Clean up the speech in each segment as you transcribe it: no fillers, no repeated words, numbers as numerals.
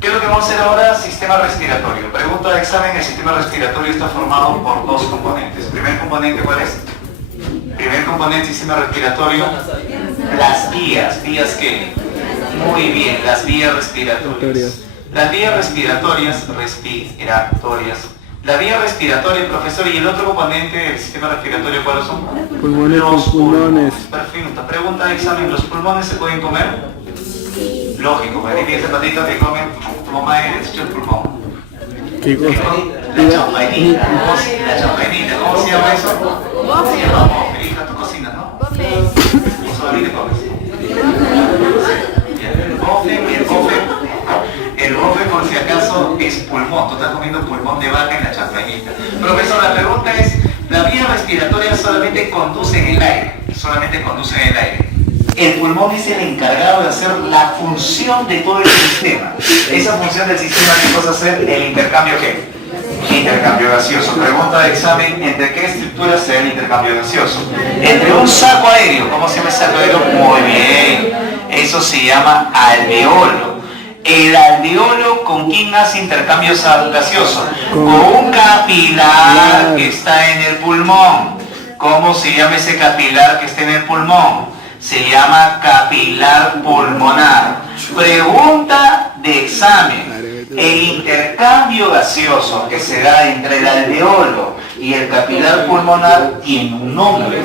¿Qué es lo que vamos a hacer ahora? Sistema respiratorio. Pregunta de examen, el sistema respiratorio está formado por dos componentes. Primer componente, ¿cuál es? Primer componente, sistema respiratorio. Las vías. ¿Vías qué? Muy bien, las vías respiratorias. Las vías respiratorias, La vía respiratoria, profesor, y el otro componente del sistema respiratorio, ¿cuáles son? Pulmones. Los pulmones. Perfecto. Pregunta de examen, ¿los pulmones se pueden comer? Lógico, me dice ese patito que come, tu mamá es el pulmón. ¿Qué cosa? La champainita. La champainita, ¿cómo se llama eso? Se llama bofe. Hija, tú cocinas, ¿no? ¿O solamente comes? El bofe, por si acaso, es pulmón. Tú estás comiendo pulmón de vaca en la champañita. Profesor, la pregunta es, la vía respiratoria solamente conduce en el aire. Solamente conduce en el aire. El pulmón es el encargado de hacer la función de todo el sistema. Esa función del sistema, ¿qué cosa hacer? El intercambio, ¿qué? Intercambio gaseoso. Pregunta de examen, ¿entre qué estructuras se da el intercambio gaseoso? Entre un saco aéreo. ¿Cómo se llama el saco aéreo? Muy bien. Eso se llama alveolo. El alveolo, ¿con quién hace intercambio gaseoso? Con un capilar que está en el pulmón. ¿Cómo se llama ese capilar que está en el pulmón? Se llama capilar pulmonar. Pregunta de examen. El intercambio gaseoso que se da entre el alveolo y el capilar pulmonar tiene un nombre.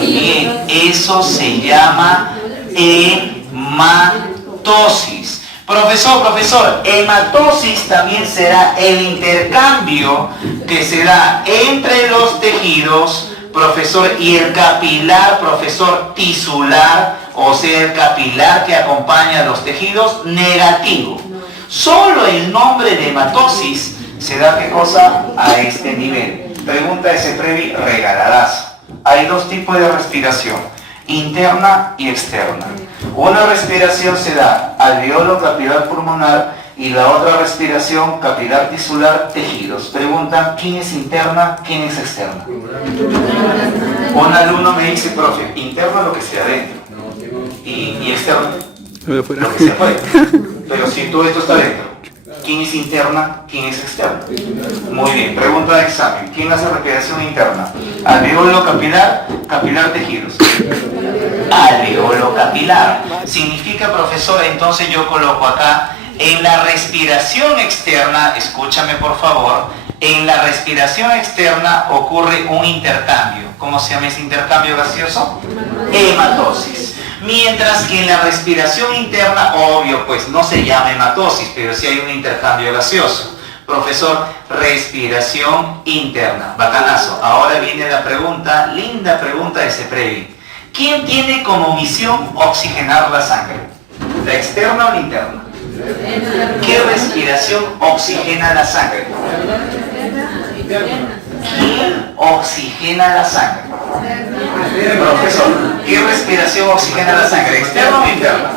Bien, eso se llama hematosis. Profesor, hematosis también será el intercambio que se da entre los tejidos, profesor, y el capilar, profesor, tisular, o sea, el capilar que acompaña a los tejidos, negativo. Solo el nombre de hematosis se da, ¿qué cosa? A este nivel. Pregunta ese previ, regalarás. Hay dos tipos de respiración, interna y externa. Una respiración se da alveolo, capilar pulmonar, y la otra respiración, capilar tisular, tejidos. Preguntan, ¿quién es interna, quién es externa? Un alumno me dice, profe, interna lo que sea adentro, y externa lo que sea afuera. Pero si todo esto está dentro, ¿quién es interna, quién es externa? Muy bien, pregunta de examen, ¿quién hace respiración interna? Alveolo, capilar, capilar, tejidos. Alveolo capilar. Significa, profesor, entonces yo coloco acá, en la respiración externa, escúchame por favor, en la respiración externa ocurre un intercambio. ¿Cómo se llama ese intercambio gaseoso? Hematosis. Mientras que en la respiración interna, obvio, pues no se llama hematosis, pero sí hay un intercambio gaseoso. Profesor, respiración interna. Bacanazo. Ahora viene la pregunta, linda pregunta de ese previ. ¿Quién tiene como misión oxigenar la sangre? ¿La externa o la interna? ¿Qué respiración oxigena la sangre? ¿Quién oxigena la sangre? Profesor, ¿qué respiración oxigena la sangre? ¿Externa o interna?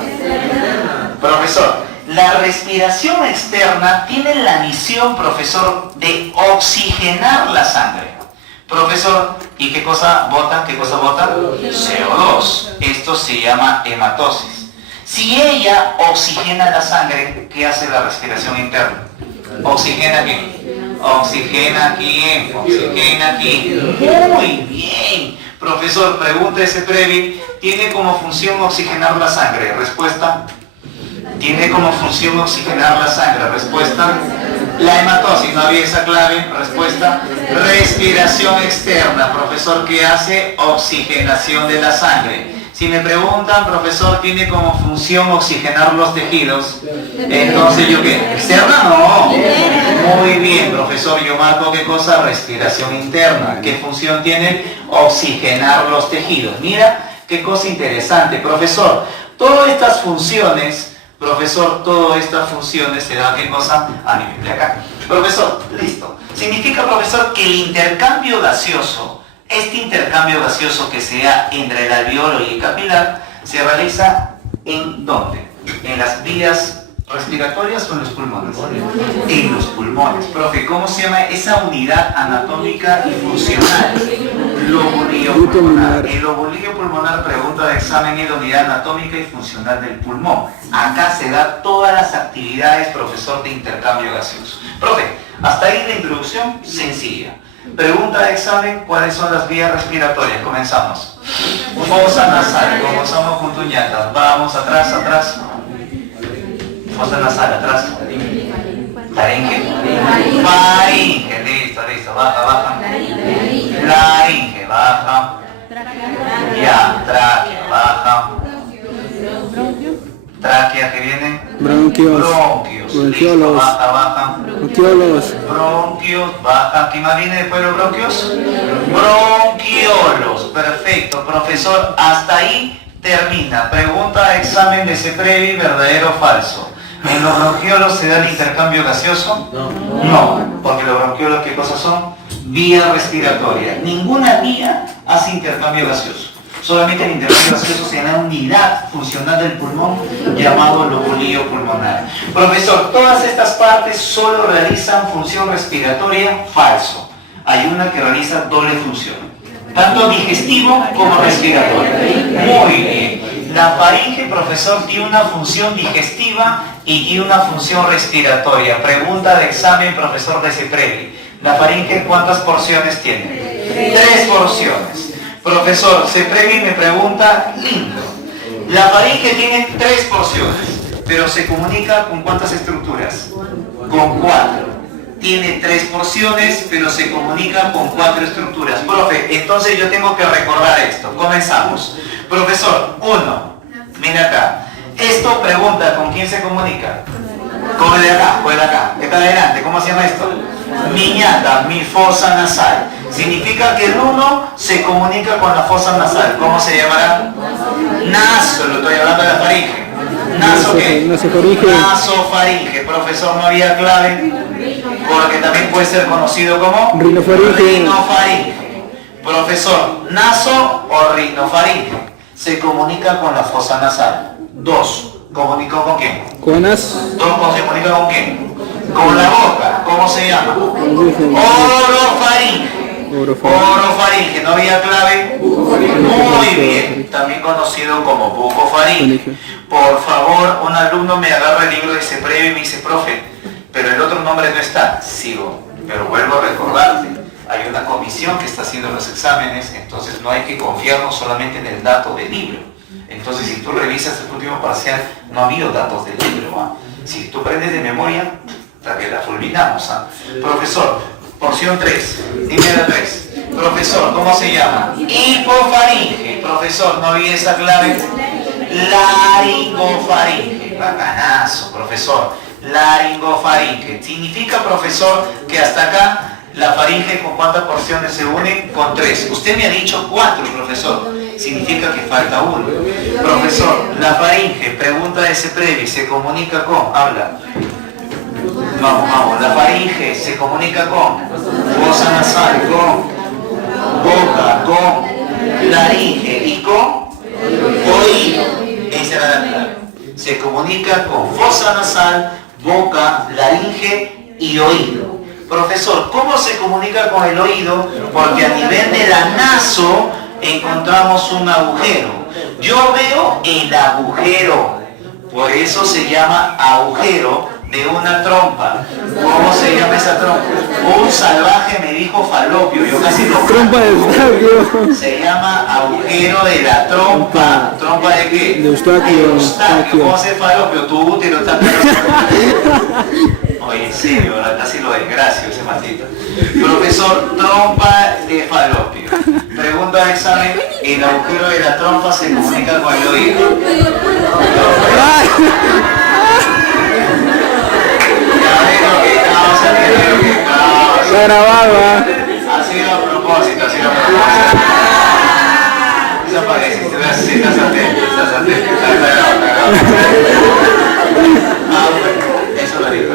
Profesor, la respiración externa tiene la misión, profesor, de oxigenar la sangre. Profesor, ¿y qué cosa bota? ¿Qué cosa bota? CO2. Esto se llama hematosis. Si ella oxigena la sangre, ¿qué hace la respiración interna? ¿Oxigena quién? ¿Oxigena quién? ¿Oxigena quién? Muy bien. Profesor, pregunta ese previ, ¿tiene como función oxigenar la sangre? Respuesta. ¿Tiene como función oxigenar la sangre? Respuesta. La hematosis, ¿no había esa clave? Respuesta. Respiración externa. Profesor, ¿qué hace? Oxigenación de la sangre. Si me preguntan, profesor, ¿tiene como función oxigenar los tejidos? Entonces, ¿yo qué? ¿Externa? No. Muy bien, profesor, yo marco ¿qué cosa? Respiración interna. ¿Qué función tiene? Oxigenar los tejidos. Mira, qué cosa interesante. Profesor, todas estas funciones, se dan ¿qué cosa? A nivel de acá. Profesor, listo. Significa, profesor, que el intercambio gaseoso, este intercambio gaseoso que se da entre el alveolo y el capilar, se realiza ¿en dónde? En las vías respiratorias o en los pulmones. En los pulmones. Profe, ¿cómo se llama esa unidad anatómica y funcional? Lobulillo pulmonar. El lobulillo pulmonar, pregunta de examen, es la unidad anatómica y funcional del pulmón. Acá se da todas las actividades, profesor, de intercambio gaseoso. Profe, hasta ahí la introducción sencilla. Pregunta de examen, ¿cuáles son las vías respiratorias? Comenzamos. Fosa nasal, comenzamos con tuñatas. Vamos atrás, atrás. Fosa nasal, atrás. Laringe. Faringe, listo, listo. Baja, baja. Laringe, baja. Ya, tráquea, baja. Tráquea, que viene. Bronquios. Bronquios. Bronquiolos. Listo, baja, baja. Bronquiolos. Bronquios, baja. ¿Qué más viene después de los bronquios? Bronquiolos. Perfecto, profesor. Hasta ahí termina. Pregunta de examen de CEPREVI, ¿verdadero o falso? ¿En los bronquiolos se da el intercambio gaseoso? No, porque los bronquiolos, ¿qué cosas son? Vía respiratoria. Ninguna vía hace intercambio gaseoso. Solamente el intercambio gaseoso se da una unidad funcional del pulmón llamado lobulillo pulmonar. Profesor, todas estas partes solo realizan función respiratoria. Falso. Hay una que realiza doble función, tanto digestivo como respiratorio. Muy bien. La faringe, profesor, tiene una función digestiva y tiene una función respiratoria. Pregunta de examen, profesor de CEPREVI. ¿La faringe cuántas porciones tiene? 3 porciones. Profesor, CEPREVI me pregunta, lindo. La faringe tiene 3 porciones, pero se comunica con ¿cuántas estructuras? Con 4. Tiene 3 porciones, pero se comunica con 4 estructuras. Profe, entonces yo tengo que recordar esto. Comenzamos. Profesor, 1. Mira acá. Esto pregunta, ¿con quién se comunica? Con el de acá, con el de acá. De acá adelante, ¿cómo se llama esto? Miñata, mi fosa nasal. Significa que el 1 se comunica con la fosa nasal. ¿Cómo se llamará? Naso, lo estoy hablando de la faringe. ¿Naso qué? Nasofaringe. Nasofaringe. Profesor, no había clave, porque también puede ser conocido como Rinofaringe. rinofaringe. Profesor, naso o rinofaringe se comunica con la fosa nasal. 2. ¿Comunicó con quién? Conas. 2. ¿Se comunica con quién? Con la boca. ¿Cómo se llama? Orofaringe. Orofaringe. ¿No había clave? Muy bien. También conocido como bucofaringe. Por favor, un alumno me agarra el libro de CEPREVI y me dice, profe, pero el otro nombre no está. Sigo. Pero vuelvo a recordarte. Hay una comisión que está haciendo los exámenes, entonces no hay que confiarnos solamente en el dato del libro. Entonces, si tú revisas el último parcial, no ha habido datos del libro. ¿Ah? Si tú aprendes de memoria, también la fulminamos. ¿Ah? Profesor, porción 3. Dime la 3. Profesor, ¿cómo se llama? Hipofaringe. Profesor, ¿no vi esa clave? Laringofaringe. Bacanazo, profesor. Laringofaringe. Significa, profesor, que hasta acá la faringe con cuántas porciones se une? Con 3. Usted me ha dicho 4, profesor. Significa que falta 1. Profesor, la faringe, pregunta de CEPREVI, se comunica con, habla. Vamos, vamos, la faringe se comunica con fosa nasal, con boca, con laringe y con oído. Esa era la clave. Se comunica con fosa nasal, boca, laringe y oído. Profesor, ¿cómo se comunica con el oído? Porque a nivel de la naso encontramos un agujero. Yo veo el agujero, por eso se llama agujero de una trompa. ¿Cómo se llama esa trompa? Un salvaje me dijo falopio, yo casi lo... Trompa de Eustaquio. Se llama agujero de la trompa. ¿Trompa de qué? De Eustaquio. Eustaquio. ¿Cómo se falopio? Tu útero está... Oye, en serio, casi lo desgracio ese matito. Profesor, trompa de falopio. Pregunta de examen, el agujero de la trompa se comunica con el oído. Está grabado, ¿ah? Ha sido a propósito, ha sido a propósito. Desaparece, estás atento, estás atento. Está grabado. Ah, bueno, eso lo digo.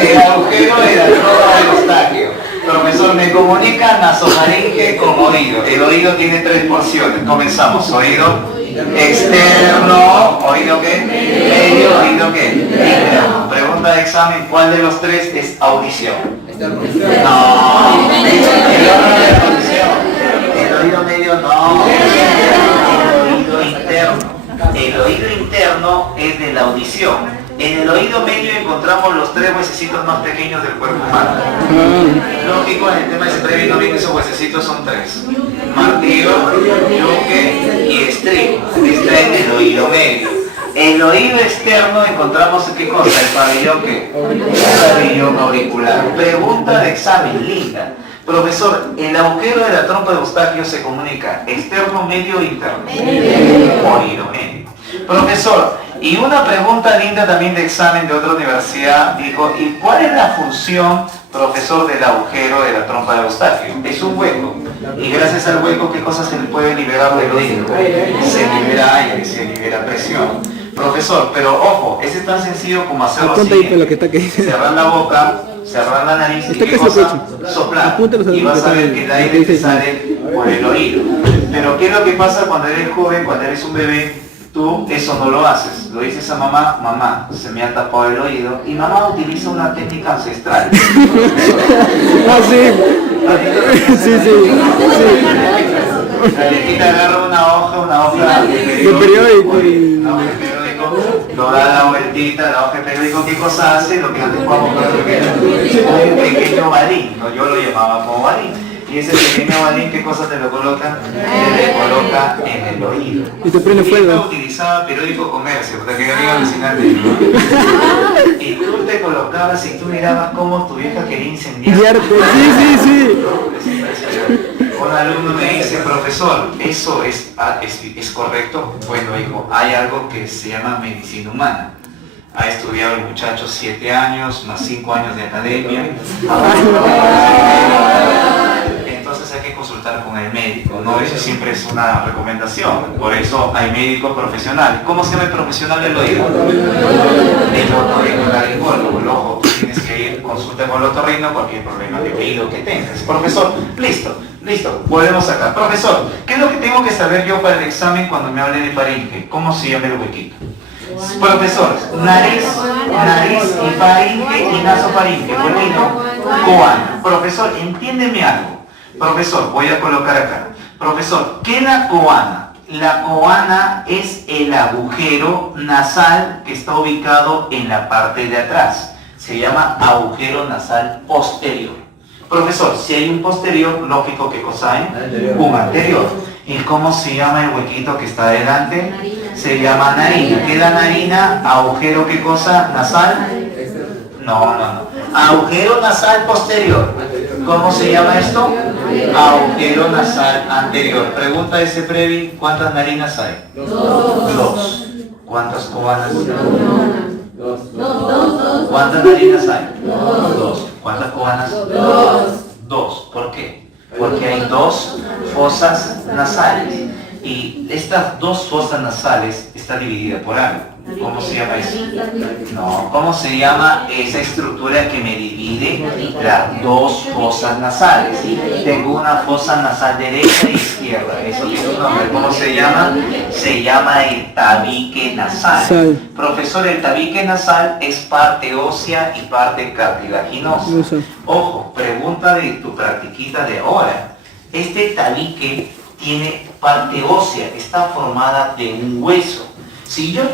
El agujero de la trompa de Eustaquio. Profesor, me comunica nasofaringe con oído. El oído tiene 3 porciones. Comenzamos. Oído externo, oído qué, medio, oído qué, interno. Pregunta de examen, ¿cuál de los 3 es audición? No, el oído medio no, el oído interno. El oído interno es de la audición. En el oído medio encontramos los 3 huesecitos más pequeños del cuerpo humano. Lógico, en el tema de ese previo no viene, esos huesecitos son 3. Martillo, yunque y estribo. Está en el oído medio. En el oído externo encontramos ¿qué cosa? El pabellón ¿qué? El pabellón auricular. Pregunta de examen, linda. Profesor, ¿el agujero de la trompa de Eustaquio se comunica externo, medio o interno? Oído medio. Profesor, y una pregunta linda también de examen de otra universidad, dijo, ¿y cuál es la función, profesor, del agujero de la trompa de Eustaquio? Es un hueco. Y gracias al hueco, ¿qué cosa se le puede liberar del oído? Se libera aire, se libera presión. Profesor, pero ojo, ese es tan sencillo como hacerlo así. Cerrar la boca, cerrar la nariz y ¿qué cosa? Soplar. Y vas a ver que el aire te sale por el oído. Pero ¿qué es lo que pasa cuando eres joven, cuando eres un bebé? Tú eso no lo haces, lo dices a mamá, mamá, se me ha tapado el oído, y mamá utiliza una técnica ancestral. Ah, sí. Sí. La viejita agarra una hoja De periódico y... No, de periódico, lo da la vueltita, la hoja de periódico, ¿qué cosa hace? Lo que antes jugamos con un pequeño balín, ¿no? Yo lo llamaba como balín. Y ese pequeño balín, ¿qué cosa te lo coloca? Te le coloca en el oído. Y te prende fuego. Yo utilizaba periódico Comercio, porque yo iba alucinante. Y tú te colocabas y tú mirabas cómo tu vieja quería incendiar. Sí. Un alumno me dice, profesor, ¿eso es correcto? Bueno, hijo, hay algo que se llama medicina humana. Ha estudiado el muchacho 7 años, más 5 años de academia. Entonces hay que consultar con el médico, ¿no? Eso siempre es una recomendación. Por eso hay médicos profesionales. ¿Cómo se llama el profesional del oído? El otorrinolaringólogo. El ojo, tú tienes que ir, consulta con el otorrino cualquier problema de oído que tengas. Profesor, listo, volvemos acá. Profesor, ¿qué es lo que tengo que saber yo para el examen cuando me hable de faringe? ¿Cómo se llama el huequito? Profesor, nariz y faringe y nasofaringe, huequito, coana. Profesor, entiéndeme algo. Profesor, voy a colocar acá. Profesor, ¿qué es la coana? La coana es el agujero nasal que está ubicado en la parte de atrás. Se llama agujero nasal posterior. Profesor, si hay un posterior, lógico, ¿qué cosa hay? Un anterior. ¿Y cómo se llama el huequito que está adelante? Se llama narina. ¿Qué es la narina? ¿Agujero qué cosa? ¿Nasal? No. Agujero nasal posterior. ¿Cómo se llama esto? Agujero nasal anterior. Pregunta ese Previ, ¿cuántas narinas hay? 2. ¿Cuántas coanas? 2. ¿Cuántas narinas hay? 2. ¿Cuántas coanas? 2. ¿Por qué? Porque hay 2 fosas nasales. Y estas 2 fosas nasales están divididas por algo. ¿Cómo se llama eso? No, ¿cómo se llama esa estructura que me divide las 2 fosas nasales? Tengo una fosa nasal derecha y izquierda. Eso tiene un nombre. ¿Cómo se llama? Se llama el tabique nasal. Profesor, el tabique nasal es parte ósea y parte cartilaginosa. Ojo, pregunta de tu practiquita de ahora. Este tabique tiene parte ósea, está formada de un hueso. Si yo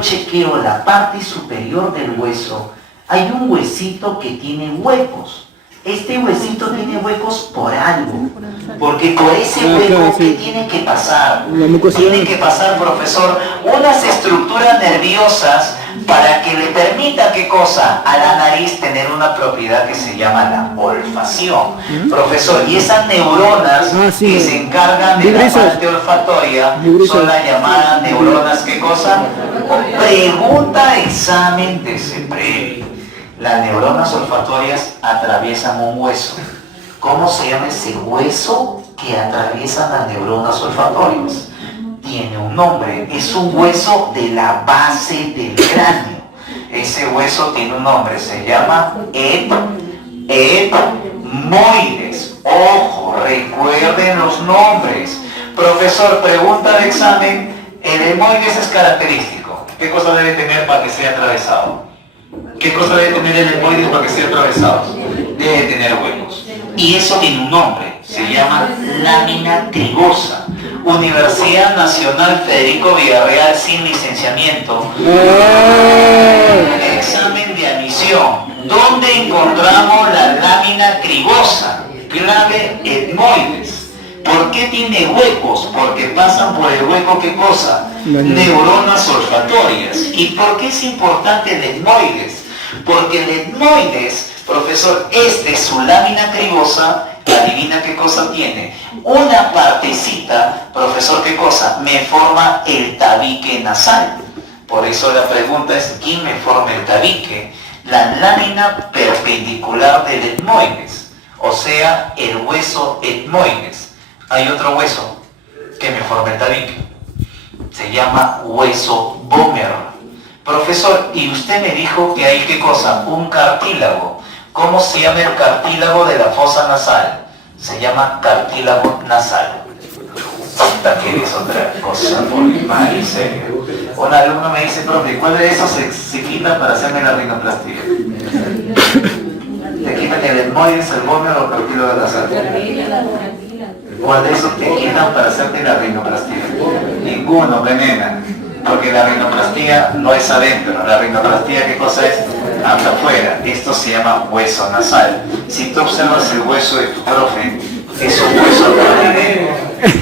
chequeo la parte superior del hueso, hay un huesito que tiene huecos. Este huesito tiene huecos por algo, porque por ese hueco, ¿qué tiene que pasar? Tiene que pasar, profesor, unas estructuras nerviosas para que le permita, ¿qué cosa? A la nariz tener una propiedad que se llama la olfacción. Profesor, y esas neuronas que se encargan de la parte olfatoria son las llamadas neuronas, ¿qué cosa? Pregunta examen de CEPREVI. Las neuronas olfatorias atraviesan un hueso. ¿Cómo se llama ese hueso que atraviesa las neuronas olfatorias? Tiene un nombre, es un hueso de la base del cráneo. Ese hueso tiene un nombre, se llama etmoides. Ojo, recuerden los nombres. Profesor, pregunta de examen, el etmoides es característico. ¿Qué cosa debe tener para que sea atravesado? ¿Qué cosa debe tener el etmoides para que esté atravesado? Debe tener huecos. Y eso tiene un nombre, se llama lámina cribosa. Universidad Nacional Federico Villarreal sin licenciamiento. Examen de admisión. ¿Dónde encontramos la lámina cribosa? Clave etmoides. ¿Por qué tiene huecos? Porque pasan por el hueco, ¿qué cosa? Neuronas olfatorias. ¿Y por qué es importante el etmoides? Porque el etmoides, profesor, es de su lámina cribosa. Adivina qué cosa tiene. Una partecita, profesor, ¿qué cosa? Me forma el tabique nasal. Por eso la pregunta es, ¿quién me forma el tabique? La lámina perpendicular del etmoides, o sea, el hueso etmoides. Hay otro hueso que me forma el tabique. Se llama hueso Böhmer. Profesor, y usted me dijo que hay, ¿qué cosa? Un cartílago. ¿Cómo se llama el cartílago de la fosa nasal? Se llama cartílago nasal. Hasta que es otra cosa, por mi madre, en serio. Un alumno me dice, profe, ¿cuál de esos se quita para hacerme la rinoplastia? ¿Te quitan el etmoides, el Böhmer o el cartílago nasal? ¿Cuál de esos te quitan para hacerte la rinoplastia? Ninguno, venena. Porque la rinoplastia no es adentro. La rinoplastia, ¿qué cosa es? Hasta afuera. Esto se llama hueso nasal. Si tú observas el hueso de tu profe, es un hueso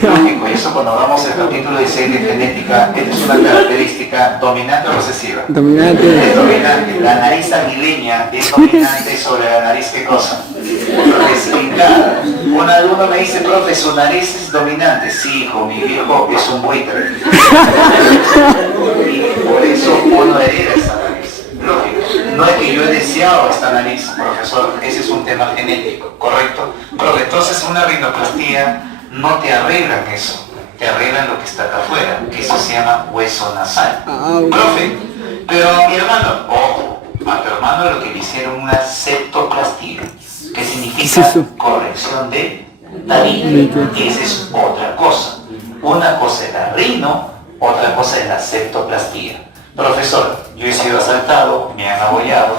lógico. Y eso cuando vamos al capítulo 16 de genética, es una característica dominante o recesiva. Dominante. Es dominante. La nariz aguileña es dominante sobre la nariz, ¿qué cosa? Respingada. Un alumno me dice, profe, su nariz es dominante. Sí, hijo, mi viejo es un buitre. Y por eso uno hereda esa nariz. Lógico. No es que yo he deseado esta nariz, profesor, ese es un tema genético, ¿correcto? Profe, entonces una rinoplastia no te arreglan eso, te arreglan lo que está acá afuera, que eso se llama hueso nasal. Profe, pero a mi hermano, ojo, a tu hermano lo que le hicieron una septoplastia, que significa corrección de tabique, y esa es otra cosa. Una cosa es la rino, otra cosa es la septoplastia. Profesor, yo he sido asaltado, me han abollado.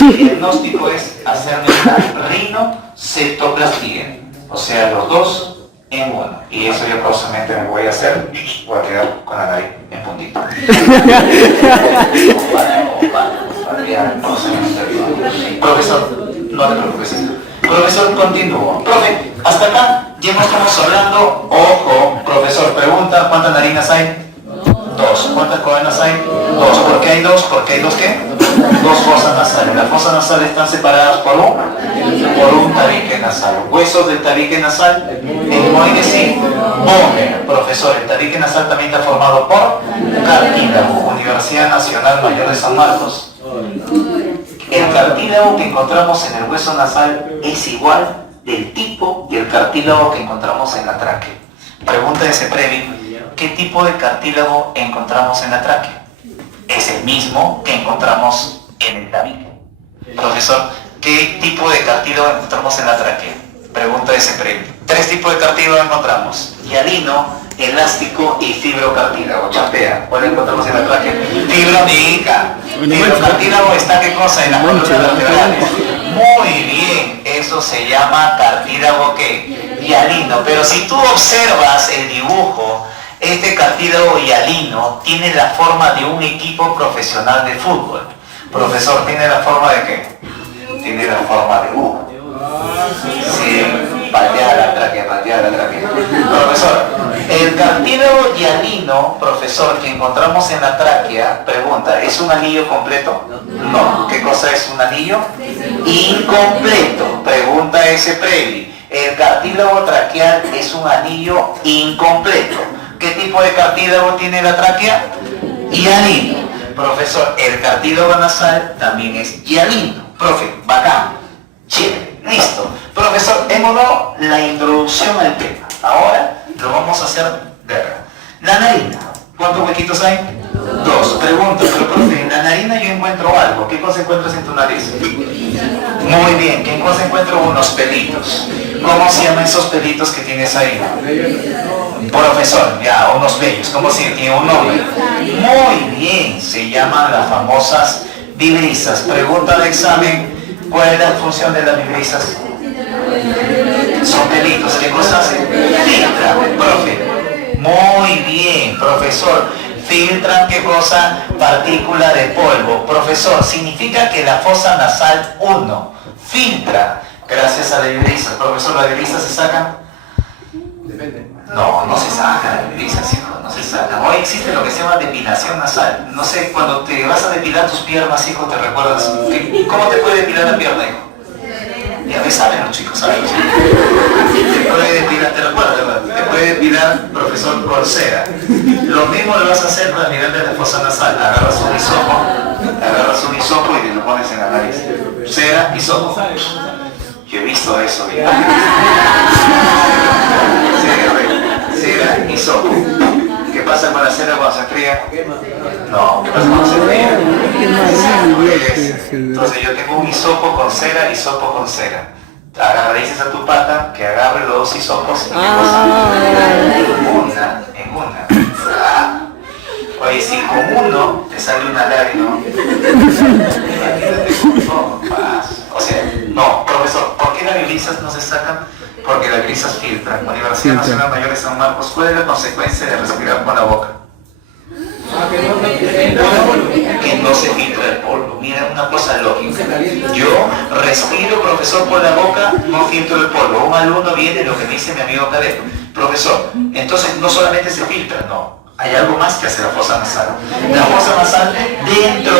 El diagnóstico es hacerme una rinoseptoplastia, o sea, los dos en uno. Y eso yo próximamente me voy a hacer, voy a quedar con la nariz en puntito. Profesor, no te preocupes. Profesor, continúo. Profe, hasta acá ya no estamos hablando. Ojo, profesor, pregunta, ¿cuántas narinas hay? Dos. ¿Cuántas coronas hay? Dos. ¿Por qué hay dos? Porque hay dos ¿qué? Dos fosas nasales. Las fosas nasales están separadas por un tabique nasal. Huesos del tabique nasal, etmoides y Böhmer. Profesor, el tabique nasal también está formado por cartílago. Universidad Nacional Mayor de San Marcos. El cartílago que encontramos en el hueso nasal es igual del tipo del cartílago que encontramos en la tráquea. Pregunta de ese previo. ¿Qué tipo de cartílago encontramos en la tráquea? Es el mismo que encontramos en el tabique. Profesor, ¿qué tipo de cartílago encontramos en la tráquea? Pregunta de ese previo. Tres tipos de cartílago encontramos: hialino, elástico y fibrocartílago. Chapea. ¿Cuál encontramos en la tráquea? Fibronica. Fibrocartílago está, ¿qué cosa? En las columnas vertebrales. Muy bien, eso se llama cartílago, ¿qué? Hialino. Pero si tú observas el dibujo, este cartílago hialino tiene la forma de un equipo profesional de fútbol. Profesor, ¿tiene la forma de qué? Tiene la forma de U. Sí, patear la tráquea, patear la tráquea. Profesor, el cartílago hialino, profesor, que encontramos en la tráquea, pregunta, ¿es un anillo completo? No. ¿Qué cosa es un anillo? Incompleto. Pregunta ese previo. El cartílago traqueal es un anillo incompleto. ¿Qué tipo de cartílago tiene la tráquea? Hialino. Profesor, el cartílago nasal también es hialino. Profe, bacán. Chévere, listo. Profesor, hemos dado la introducción al tema. Ahora lo vamos a hacer de verdad. La narina, ¿cuántos huequitos hay? Dos. Pregunta, pero profe, en la narina yo encuentro algo. ¿Qué cosa encuentras en tu nariz? Muy bien, ¿qué cosa encuentro? Unos pelitos. ¿Cómo se llaman esos pelitos que tienes ahí? Profesor, ya, unos vellos. ¿Cómo se tiene un nombre? Muy bien, se llaman las famosas Vibrisas. Pregunta de examen. ¿Cuál es la función de las vibrisas? Son pelitos. ¿Qué cosa hacen? Filtran, profe. Muy bien, profesor. Filtran, ¿qué cosa? Partícula de polvo. Profesor, significa que la fosa nasal 1 filtra gracias a las vibrisas. Profesor, ¿las vibrisas se sacan? Depende. No, no se sacan las vibrisas, hijo, no se sacan. Hoy existe lo que se llama depilación nasal. No sé, cuando te vas a depilar tus piernas, hijo, ¿te recuerdas? ¿Cómo te puede depilar la pierna, hijo? Ya me saben los chicos, ¿saben? Te puede depilar, ¿te recuerdas, verdad? Te puede depilar, profesor, con cera. Lo mismo lo vas a hacer con el nivel de la fosa nasal. Agarras un hisopo y te lo pones en la nariz. Cera, hisopo. Yo he visto eso, bien. Cera, hisopo. ¿Qué pasa con la cera cuando se enfría? No, ¿qué pasa cuando se enfría? Entonces yo tengo un hisopo con cera, hisopo con cera. Dices a tu pata que agarre los dos hisopos y en una. Oye, si con uno te sale una lágrima, o sea, no, profesor, ¿por qué las vibrisas no se sacan? Porque las vibrisas filtran. Universidad Nacional Mayor de San Marcos, ¿cuál es la consecuencia de respirar con la boca? Que no se filtra el polvo. Mira, una cosa lógica. Yo respiro, profesor, por la boca, no filtro el polvo. Un alumno viene, lo que me dice mi amigo Cadete, profesor, entonces no solamente se filtra, no. Hay algo más que hace la fosa nasal. La fosa nasal dentro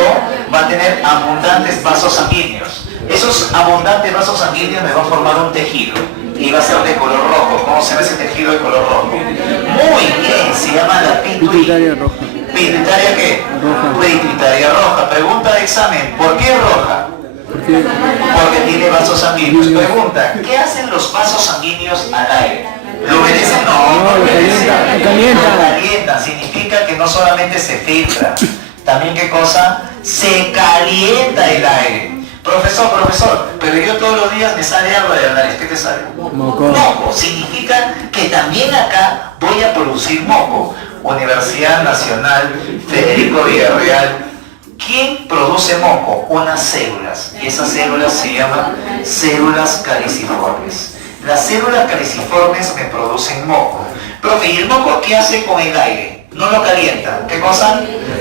va a tener abundantes vasos sanguíneos. Esos abundantes vasos sanguíneos me van a formar un tejido y va a ser de color rojo. ¿Cómo se ve ese tejido de color rojo? Muy bien, se llama la Pituitaria roja. ¿Pituitaria qué? Roja. Pituitaria roja. Pregunta de examen, ¿por qué roja? Porque tiene vasos sanguíneos. Pregunta, ¿qué hacen los vasos sanguíneos al aire? ¿Lo obedecen? No, lo calientan. Lo calientan. Significa que no solamente se filtra, también ¿qué cosa? Se calienta el aire. Profesor, pero yo todos los días me sale algo de la nariz. ¿Qué te sale? Moco. Significa que también acá voy a producir moco. Universidad Nacional Federico Villarreal. ¿Quién produce moco? Unas células. Y esas células se llaman células caliciformes. Las células caliciformes me producen moco. Profe, ¿y el moco qué hace con el aire? No lo calienta. ¿Qué cosa?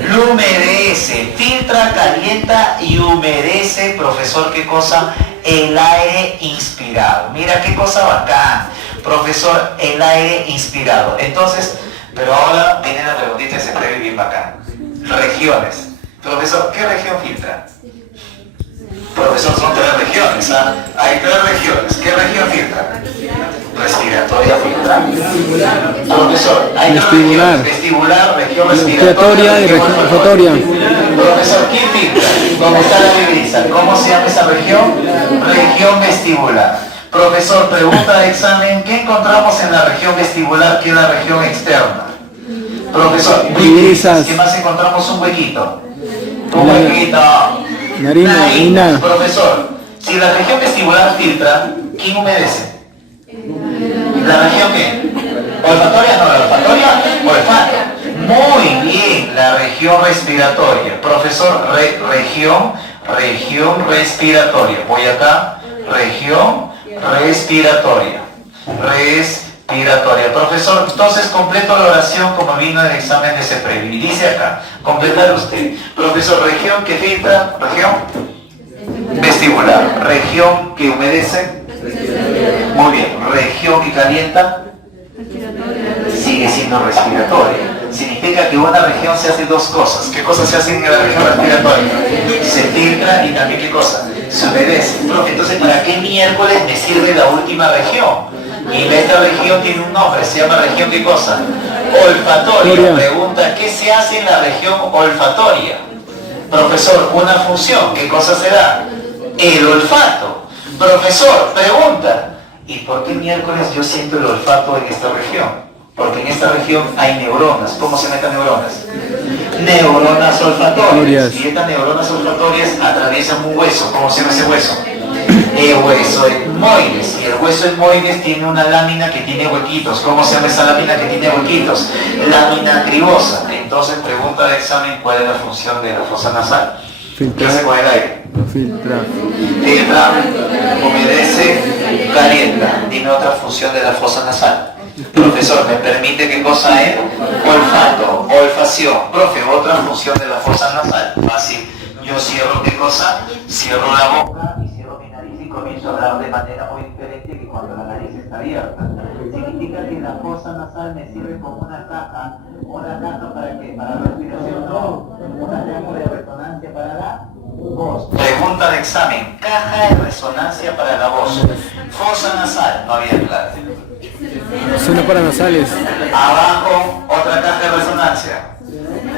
Lo humedece. Filtra, calienta y humedece, profesor, ¿qué cosa? El aire inspirado. Mira qué cosa bacán. Profesor, el aire inspirado. Entonces, pero ahora viene la preguntita que se prevé bien bacán. Regiones. Profesor, ¿qué región filtra? Profesor, son 3 regiones, ¿ah? Hay 3 regiones. ¿Qué región filtra? Respiratoria filtra. Profesor, hay 3 regiones. Vestibular, región respiratoria y región olfatoria. Profesor, ¿quién filtra? ¿Cómo está la vibrisa? ¿Cómo se llama esa región? Región vestibular. Profesor, pregunta de examen, ¿qué encontramos en la región vestibular, que es la región externa? Profesor, vibrisas. ¿Qué más encontramos? Un huequito. Un huequito. Narina. Profesor, si la región vestibular filtra, ¿quién humedece? ¿La región qué? ¿Olfatoria? No, la olfatoria, olfato. Muy bien, la región respiratoria. Profesor, región respiratoria. Voy acá, región respiratoria. Respiratoria. Profesor, entonces completo la oración como vino en el examen de CEPREVI. Dice acá, completar usted. Profesor, región que filtra, región vestibular. Región que humedece. Muy bien. Región que calienta. Sigue siendo respiratoria. Significa que una región se hace 2 cosas. ¿Qué cosas se hacen en la región respiratoria? Se filtra y también ¿qué cosa? Se humedece. Profe, entonces ¿para qué miércoles me sirve la última región? Y esta región tiene un nombre, se llama región ¿qué cosa? Olfatoria. Pregunta, ¿qué se hace en la región olfatoria? Profesor, una función, ¿qué cosa se da? El olfato. Profesor, pregunta, ¿y por qué miércoles yo siento el olfato en esta región? Porque en esta región hay neuronas. ¿Cómo se llaman estas neuronas? Neuronas olfatorias. Y estas neuronas olfatorias atraviesan un hueso. ¿Cómo se llama ese hueso? El hueso etmoides. Y el hueso etmoides tiene una lámina que tiene huequitos. ¿Cómo se llama esa lámina que tiene huequitos? Lámina cribosa. Entonces, pregunta de examen, ¿cuál es la función de la fosa nasal? Filtrar. Con el aire. Filtrar. Filtra, humedece, calienta. Dime otra función de la fosa nasal. Profesor, ¿me permite qué cosa es? Olfato, olfacción. Profe, otra función de la fosa nasal. Fácil. Yo cierro qué cosa? Cierro la boca y cierro mi nariz y comienzo a hablar de manera muy diferente que cuando la nariz está abierta. Significa que la fosa nasal me sirve como una caja para que para la respiración, no, una caja de resonancia para la voz. Pregunta de examen, caja de resonancia para la voz. Fosa nasal, no había clave. Zona paranasales. Abajo, otra caja de resonancia.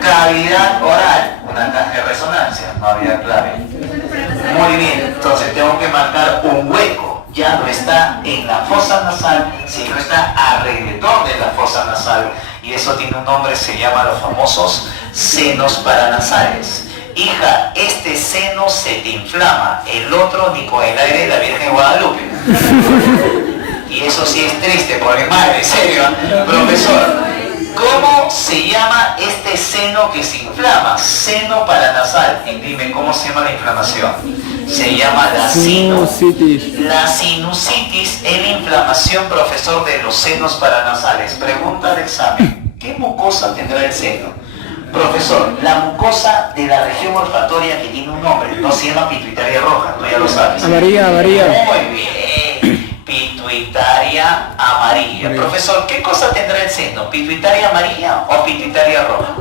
Cavidad oral, una caja de resonancia, no había clave. Muy bien, entonces tengo que marcar un hueco. Ya no está en la fosa nasal, sino está alrededor de la fosa nasal. Y eso tiene un nombre, se llama los famosos senos paranasales. Hija, este seno se te inflama, el otro ni con el aire de la Virgen de Guadalupe. Y eso sí es triste, porque madre, en serio, profesor, ¿cómo se llama este seno que se inflama? Seno paranasal. Y dime, ¿cómo se llama la inflamación? Se llama la Sinusitis. La sinusitis es la inflamación, profesor, de los senos paranasales. Pregunta de examen, ¿qué mucosa tendrá el seno? Profesor, la mucosa de la región olfatoria que tiene un nombre, no se llama pituitaria roja, tú ya lo sabes. Amarilla. Muy bien, pituitaria amarilla. Profesor, ¿qué cosa tendrá el seno? ¿Pituitaria amarilla o pituitaria roja?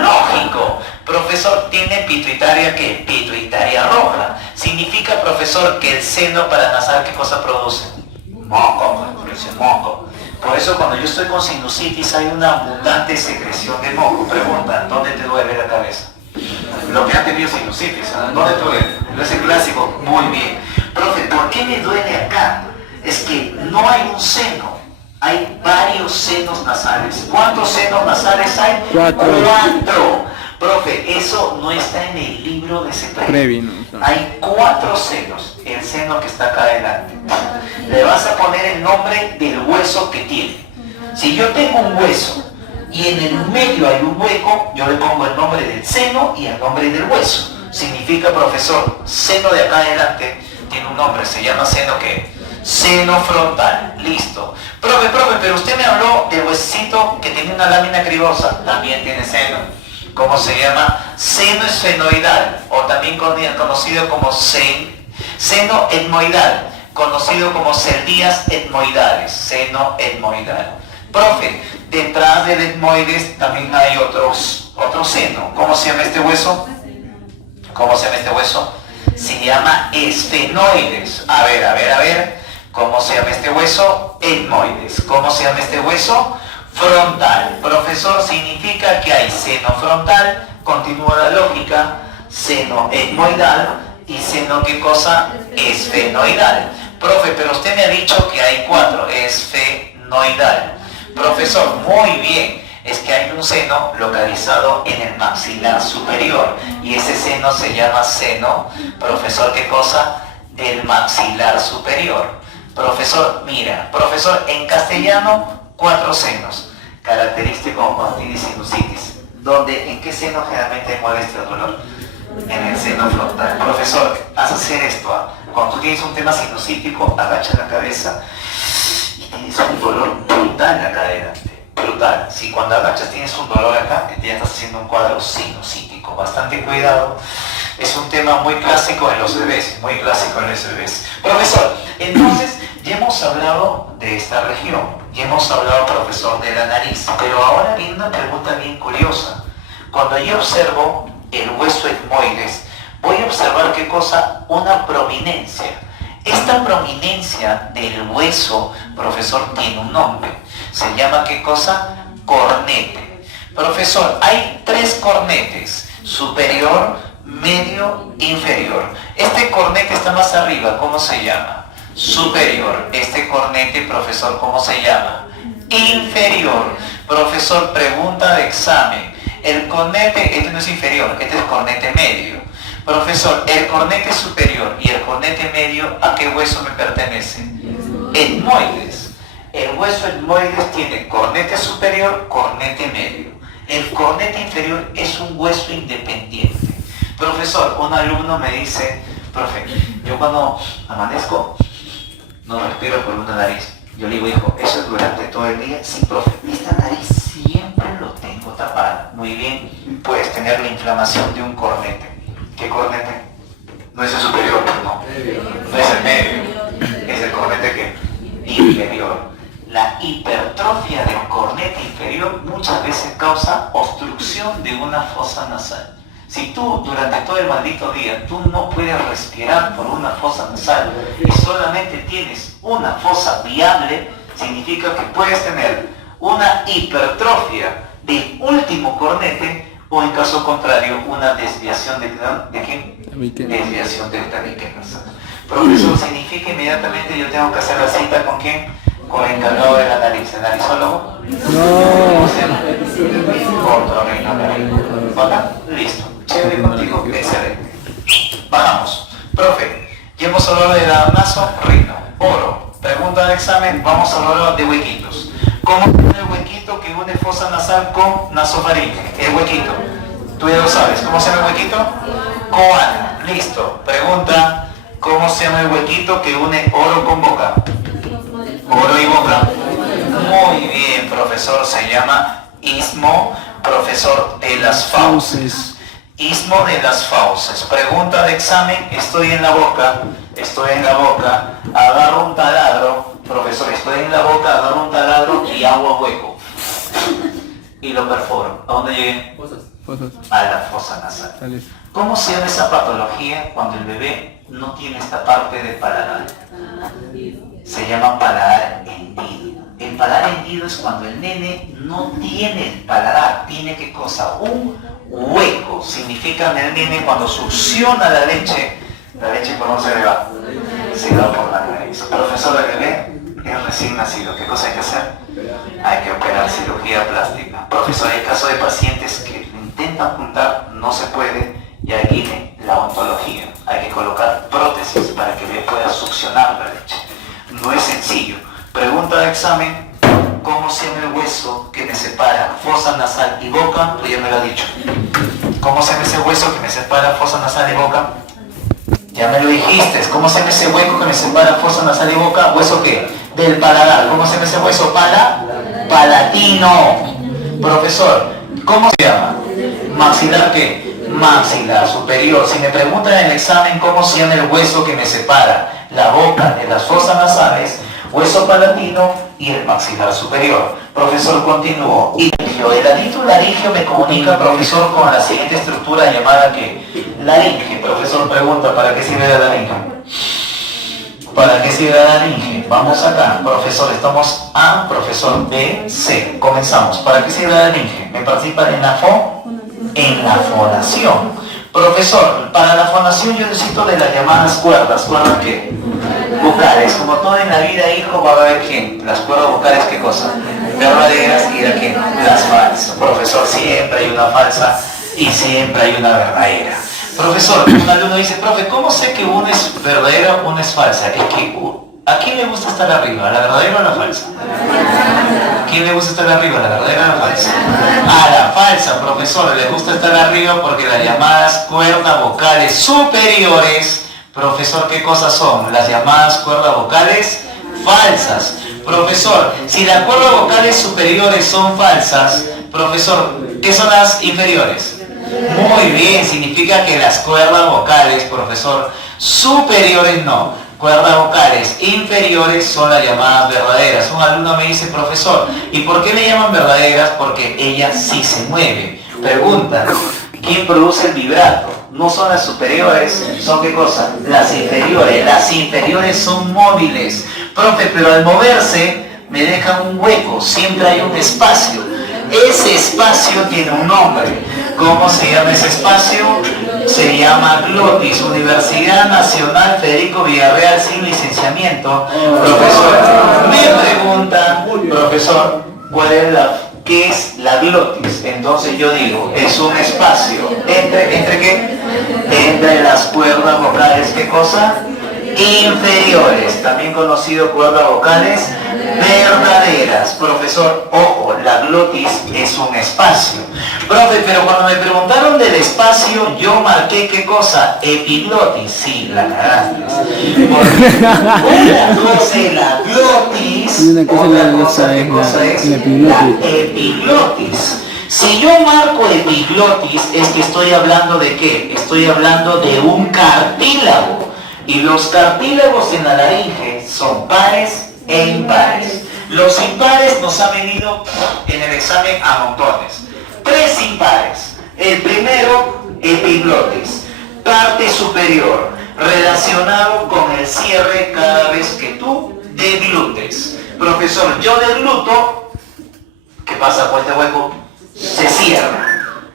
Lógico. Profesor, ¿tiene pituitaria qué? Pituitaria roja. Significa, profesor, que el seno paranasal, ¿qué cosa produce? Moco, produce moco. Por eso cuando yo estoy con sinusitis hay una abundante secreción de moco. Pregunta, ¿dónde te duele la cabeza? Lo que han tenido sinusitis, ¿dónde te duele? Es el clásico, muy bien. Profe, ¿por qué me duele acá? Es que no hay un seno, hay varios senos nasales. ¿Cuántos senos nasales hay? 4. 4. Profe, eso no está en el libro de ese Previ, ¿no? Hay 4 senos, el seno que está acá adelante. Le vas a poner el nombre del hueso que tiene. Si yo tengo un hueso y en el medio hay un hueco, yo le pongo el nombre del seno y el nombre del hueso. Significa, profesor, seno de acá adelante tiene un nombre, se llama seno ¿qué? Seno frontal, listo. Profe, pero usted me habló del huesito que tiene una lámina cribosa, también tiene seno. ¿Cómo se llama? Seno esfenoidal, o también conocido como seno etmoidal, conocido como celdías etmoidales, seno etmoidal. Profe, detrás del etmoides también hay otro seno. ¿Cómo se llama este hueso? ¿Cómo se llama este hueso? Se llama esfenoides. A ver. ¿Cómo se llama este hueso? Etmoides. ¿Cómo se llama este hueso? Frontal. Profesor, significa que hay seno frontal, continúa la lógica, seno etmoidal y seno, ¿qué cosa? Esfenoidal. Profe, pero usted me ha dicho que hay 4, esfenoidal. Profesor, muy bien, es que hay un seno localizado en el maxilar superior y ese seno se llama seno, profesor, ¿qué cosa? Del maxilar superior. Profesor, mira, profesor, en castellano, 4 senos. Característico cuando tiene sinusitis. ¿En qué seno generalmente hay molestia o dolor? En el seno frontal. Profesor, haz hacer esto. Cuando tú tienes un tema sinusítico, agacha la cabeza y tienes un dolor brutal acá adelante. Brutal. Si cuando agachas tienes un dolor acá, ya estás haciendo un cuadro sinusítico. Bastante cuidado. Es un tema muy clásico en los bebés. Muy clásico en los bebés. Profesor, entonces ya hemos hablado de esta región. Ya hemos hablado, profesor, de la nariz, pero ahora viene una pregunta bien curiosa. Cuando yo observo el hueso etmoides, voy a observar qué cosa, una prominencia. Esta prominencia del hueso, profesor, tiene un nombre. Se llama qué cosa, cornete. Profesor, hay 3 cornetes, superior, medio, inferior. Este cornete está más arriba, ¿cómo se llama? Superior. Este cornete, profesor, ¿cómo se llama? Inferior. Profesor, pregunta de examen. El cornete, este no es inferior, este es cornete medio. Profesor, el cornete superior y el cornete medio, ¿a qué hueso me pertenece? Etmoides. El hueso etmoides tiene cornete superior, cornete medio. El cornete inferior es un hueso independiente. Profesor, un alumno me dice, profe, yo cuando amanezco no respiro por una nariz. Yo le digo, hijo, eso es durante todo el día. Sí, profe, esta nariz siempre lo tengo tapada. Muy bien, puedes tener la inflamación de un cornete. ¿Qué cornete? No es el superior, no. No es el medio. Es el cornete que inferior. La hipertrofia del cornete inferior muchas veces causa obstrucción de una fosa nasal. Si tú durante todo el maldito día tú no puedes respirar por una fosa nasal y solamente tienes una fosa viable, significa que puedes tener una hipertrofia del último cornete o en caso contrario una desviación ¿de qué? Desviación del tabique nasal. Profesor, significa inmediatamente yo tengo que hacer la cita ¿con quién? Con el encargado de la nariz, ¿el narizólogo? ¿Cómo se llama? ¿Hola? Listo. Chévere contigo, excelente. Bajamos. Profe, ya hemos hablado de la naso, rino, oro. Pregunta de examen, vamos a hablar de huequitos. ¿Cómo es el huequito que une fosa nasal con nasofaringe? El huequito. Tú ya lo sabes. ¿Cómo se llama el huequito? Coana. Listo. Pregunta, ¿cómo se llama el huequito que une oro con boca? Oro y boca. Muy bien, profesor. Se llama istmo, profesor, de las fauces. Istmo de las fauces. Pregunta de examen, estoy en la boca, agarro un taladro, profesor, estoy en la boca, agarro un taladro y hago hueco. Y lo perforo. ¿A dónde llegué? Fosas. A la fosa nasal. Sales. ¿Cómo se llama esa patología cuando el bebé no tiene esta parte del paladar? Se llama paladar hendido. El paladar hendido es cuando el nene no tiene el paladar, tiene ¿qué cosa? Un hueco. Significa que el nene cuando succiona la leche ¿por dónde se le va? Se va por la nariz. Profesor, el bebé es recién nacido. ¿Qué cosa hay que hacer? Hay que operar, cirugía plástica. Profesor, hay casos de pacientes que intentan juntar, no se puede, y ahí viene la ontología. Hay que colocar prótesis para que el bebé pueda succionar la leche. No es sencillo. Pregunta de examen, ¿cómo se llama el hueso que me separa fosa nasal y boca? Tú ya me lo has dicho. ¿Cómo se llama ese hueso que me separa fosa nasal y boca? Ya me lo dijiste. ¿Cómo se llama ese hueco que me separa fosa nasal y boca? ¿Hueso qué? Del paladar. ¿Cómo se llama ese hueso? Palatino. Profesor, ¿cómo se llama? ¿Maxilar qué? Maxilar superior. Si me preguntan en el examen cómo se llama el hueso que me separa la boca de las fosas nasales, hueso palatino y el maxilar superior. Profesor, continúo. Y el adito laringio me comunica, profesor, con la siguiente estructura llamada que laringe. Profesor, pregunta, ¿para qué sirve la laringe? ¿Para qué sirve la laringe? Vamos acá, profesor, estamos A, profesor B, C. Comenzamos. ¿Para qué sirve la laringe? ¿Me participa en la en la fonación? Profesor, para la fonación yo necesito de las llamadas cuerdas. ¿Cuerdas qué? Vocales. Como todo en la vida, hijo, va a haber ¿quién? Las cuerdas vocales, ¿qué cosa? Verdaderas y de quién? Las falsas. Profesor, siempre hay una falsa y siempre hay una verdadera. Profesor, un alumno dice, profe, ¿cómo sé que una es verdadera o una es falsa? Es que, ¿a quién le gusta estar arriba? ¿A la verdadera o a la falsa? ¿A quién le gusta estar arriba? ¿A la verdadera o a la falsa? A la falsa, profesor. Le gusta estar arriba porque las llamadas cuerdas vocales superiores, profesor, ¿qué cosas son? Las llamadas cuerdas vocales falsas. Profesor, si las cuerdas vocales superiores son falsas, profesor, ¿qué son las inferiores? Muy bien, significa que las cuerdas vocales, profesor, superiores no. Cuerdas vocales inferiores son las llamadas verdaderas. Un alumno me dice, profesor, ¿y por qué le llaman verdaderas? Porque ella sí se mueve. Pregunta, ¿quién produce el vibrato? No son las superiores, ¿son qué cosa? Las inferiores. Las inferiores son móviles. Profe, pero al moverse me dejan un hueco, siempre hay un espacio. Ese espacio tiene un nombre. ¿Cómo se llama ese espacio? Se llama glotis. Universidad Nacional Federico Villarreal sin licenciamiento. Profesor, me pregunta, profesor, ¿qué es la glotis? Entonces yo digo, es un espacio. ¿Entre qué? Entre las cuerdas vocales, ¿qué cosa? Inferiores, también conocido cuerdas vocales verdaderas. Profesor, ojo, la glotis es un espacio. Profe, pero cuando me preguntaron del espacio, yo marqué qué cosa, epiglotis, sí, la cagaste. Porque una cosa es la glotis, Y una cosa otra es la- cosa, ¿qué cosa es? la epiglotis. La epiglotis. Si yo marco epiglotis, es que estoy hablando de qué? Estoy hablando de un cartílago. Y los cartílagos en la laringe son pares e impares. Los impares nos han venido en el examen a montones. 3 impares. El primero, epiglotis, parte superior, relacionado con el cierre cada vez que tú deglutes. Profesor, yo degluto, ¿qué pasa con este hueco? Se cierra.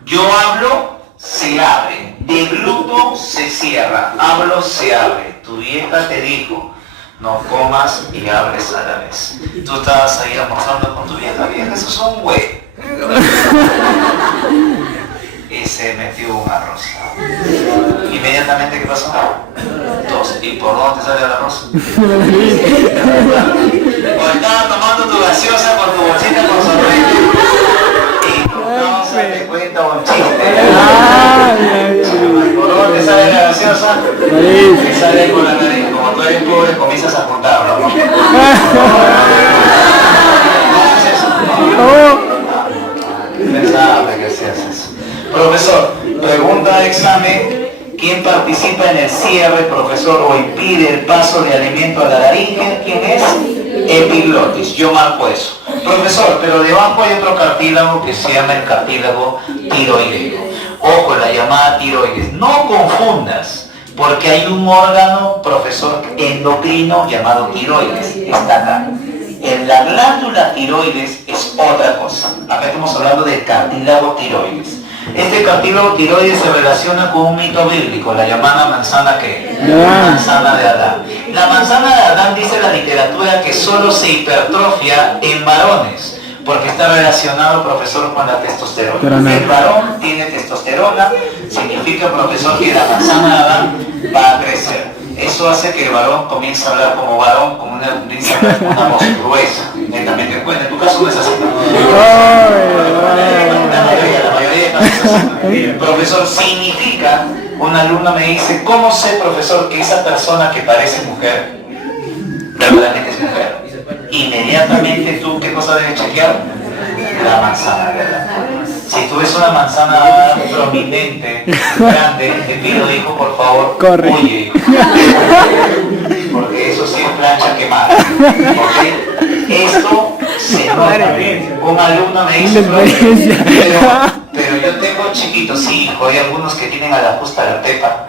Yo hablo, se abre. Degluto, se cierra. Hablo, se abre. Tu vieja te dijo, no comas y hables a la vez. Tú estabas ahí almorzando con tu vieja, eso es un hueco. Y se metió un arroz. Inmediatamente, ¿qué pasó? 2. ¿Y por dónde te sale el arroz? O estabas tomando tu gaseosa con tu bolsita con sorbete y tu causa te cuenta un chiste. ¿Por dónde te sale la gaseosa? Te sale con la nariz. Como tú eres pobre, comienzas a juntarlo, ¿no? Pensaba que hacías eso. Profesor, pregunta de examen. ¿Quién participa en el cierre, profesor, o impide el paso de alimento a la laringe? ¿Quién es? Epiglotis. Yo marco eso. Profesor, pero debajo hay otro cartílago que se llama el cartílago tiroideo. Ojo, la llamada tiroides. No confundas, porque hay un órgano, profesor, endocrino llamado tiroides. Está acá. En la glándula tiroides es otra cosa. Acá estamos hablando del cartílago tiroides. Este cartílago tiroides se relaciona con un mito bíblico, la llamada manzana ¿qué? La manzana de Adán. La manzana de Adán, dice la literatura, que solo se hipertrofia en varones, porque está relacionado, profesor, con la testosterona. El varón tiene testosterona, significa, profesor, que la manzana de Adán va a crecer. Eso hace que el varón comience a hablar como varón, como una voz gruesa, netamente. Bueno, en tu caso no es así. La mayoría no es así. Profesor, significa, una alumna me dice, ¿cómo sé, profesor, que esa persona que parece mujer, verdaderamente es mujer? Inmediatamente tú, ¿qué cosa debes chequear? La manzana, ¿verdad? Si tú ves una manzana prominente, grande, te pido, hijo, por favor, corre. Huye, hijo. Porque eso sí es plancha quemada. ¿Ok? Esto se nota. Un alumno me dice, pero yo tengo chiquitos, sí, hijo, hay algunos que tienen a la justa la pepa.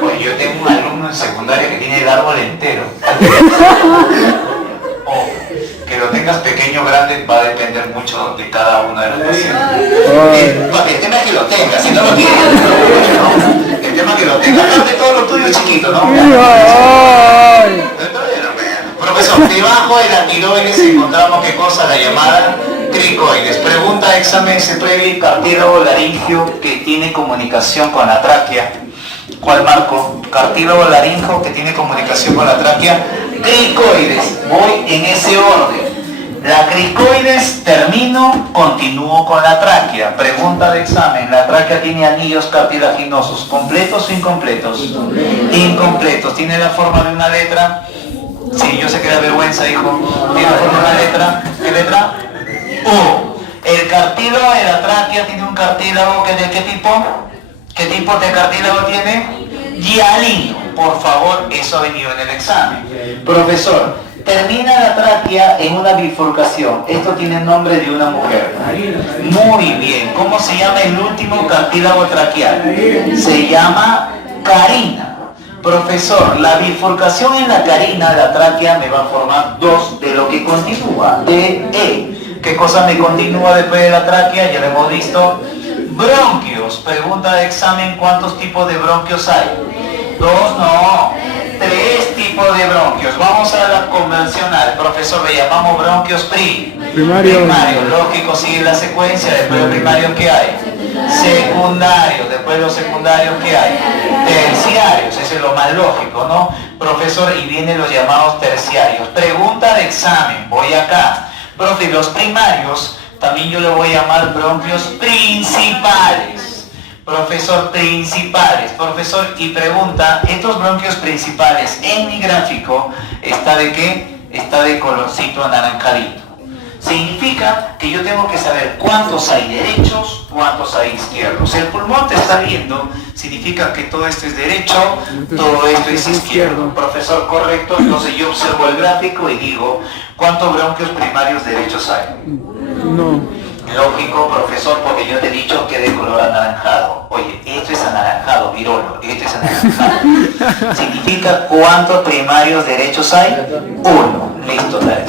Pues yo tengo un alumno en secundaria que tiene el árbol entero. Que lo tengas pequeño o grande va a depender mucho de cada uno de los pacientes. El tema es que lo tengas, si no lo tienes, no. El tema es que lo tengas, de todo lo tuyo chiquito, ¿no? Profesor, debajo de la tiroides encontramos qué cosa, la llamada cricoides. Pregunta de examen, se prohíbe el cartílago laringio que tiene comunicación con la tráquea. ¿Cuál marco? Cartílago laringio que tiene comunicación con la tráquea. Cricoides, voy en ese orden. La cricoides termino, continúo con la tráquea. Pregunta de examen, ¿la tráquea tiene anillos cartilaginosos completos o incompletos? Incompletos. ¿Tiene la forma de una letra? Sí, yo sé que da vergüenza, hijo. ¿Tiene la forma de una letra? ¿Qué letra? U. El cartílago de la tráquea tiene un cartílago que ¿de qué tipo? ¿Qué tipo de cartílago tiene? Hialino. Por favor, eso ha venido en el examen. Profesor, termina la tráquea en una bifurcación. Esto tiene el nombre de una mujer. Muy bien. ¿Cómo se llama el último cartílago traqueal? Se llama carina. Profesor, la bifurcación en la carina, la tráquea, me va a formar dos de lo que continúa, D, E. ¿Qué cosa me continúa después de la tráquea? Ya lo hemos visto. Bronquios. Pregunta de examen, ¿cuántos tipos de bronquios hay? 2, no. 3 tipos de bronquios. Vamos a la convencional. Profesor, le llamamos bronquios primario. Lógico, sigue la secuencia. Después de primario, ¿qué hay? Secundario. Después de los secundarios, ¿qué hay? Terciarios. Eso es lo más lógico, ¿no? Profesor, y vienen los llamados terciarios. Pregunta de examen. Voy acá. Profe, los primarios también yo le voy a llamar bronquios principales. Profesor, principales. Profesor, y pregunta, estos bronquios principales en mi gráfico, ¿está de qué? Está de colorcito anaranjadito. Significa que yo tengo que saber cuántos hay derechos, cuántos hay izquierdos. El pulmón te está viendo, significa que todo esto es derecho, todo esto es izquierdo. Profesor, correcto, entonces yo observo el gráfico y digo, ¿cuántos bronquios primarios derechos hay? No. Lógico, profesor, porque yo te he dicho que de color anaranjado. Oye, esto es anaranjado, virolo, esto es anaranjado. Significa cuántos primarios derechos hay? 1. Listo, dale.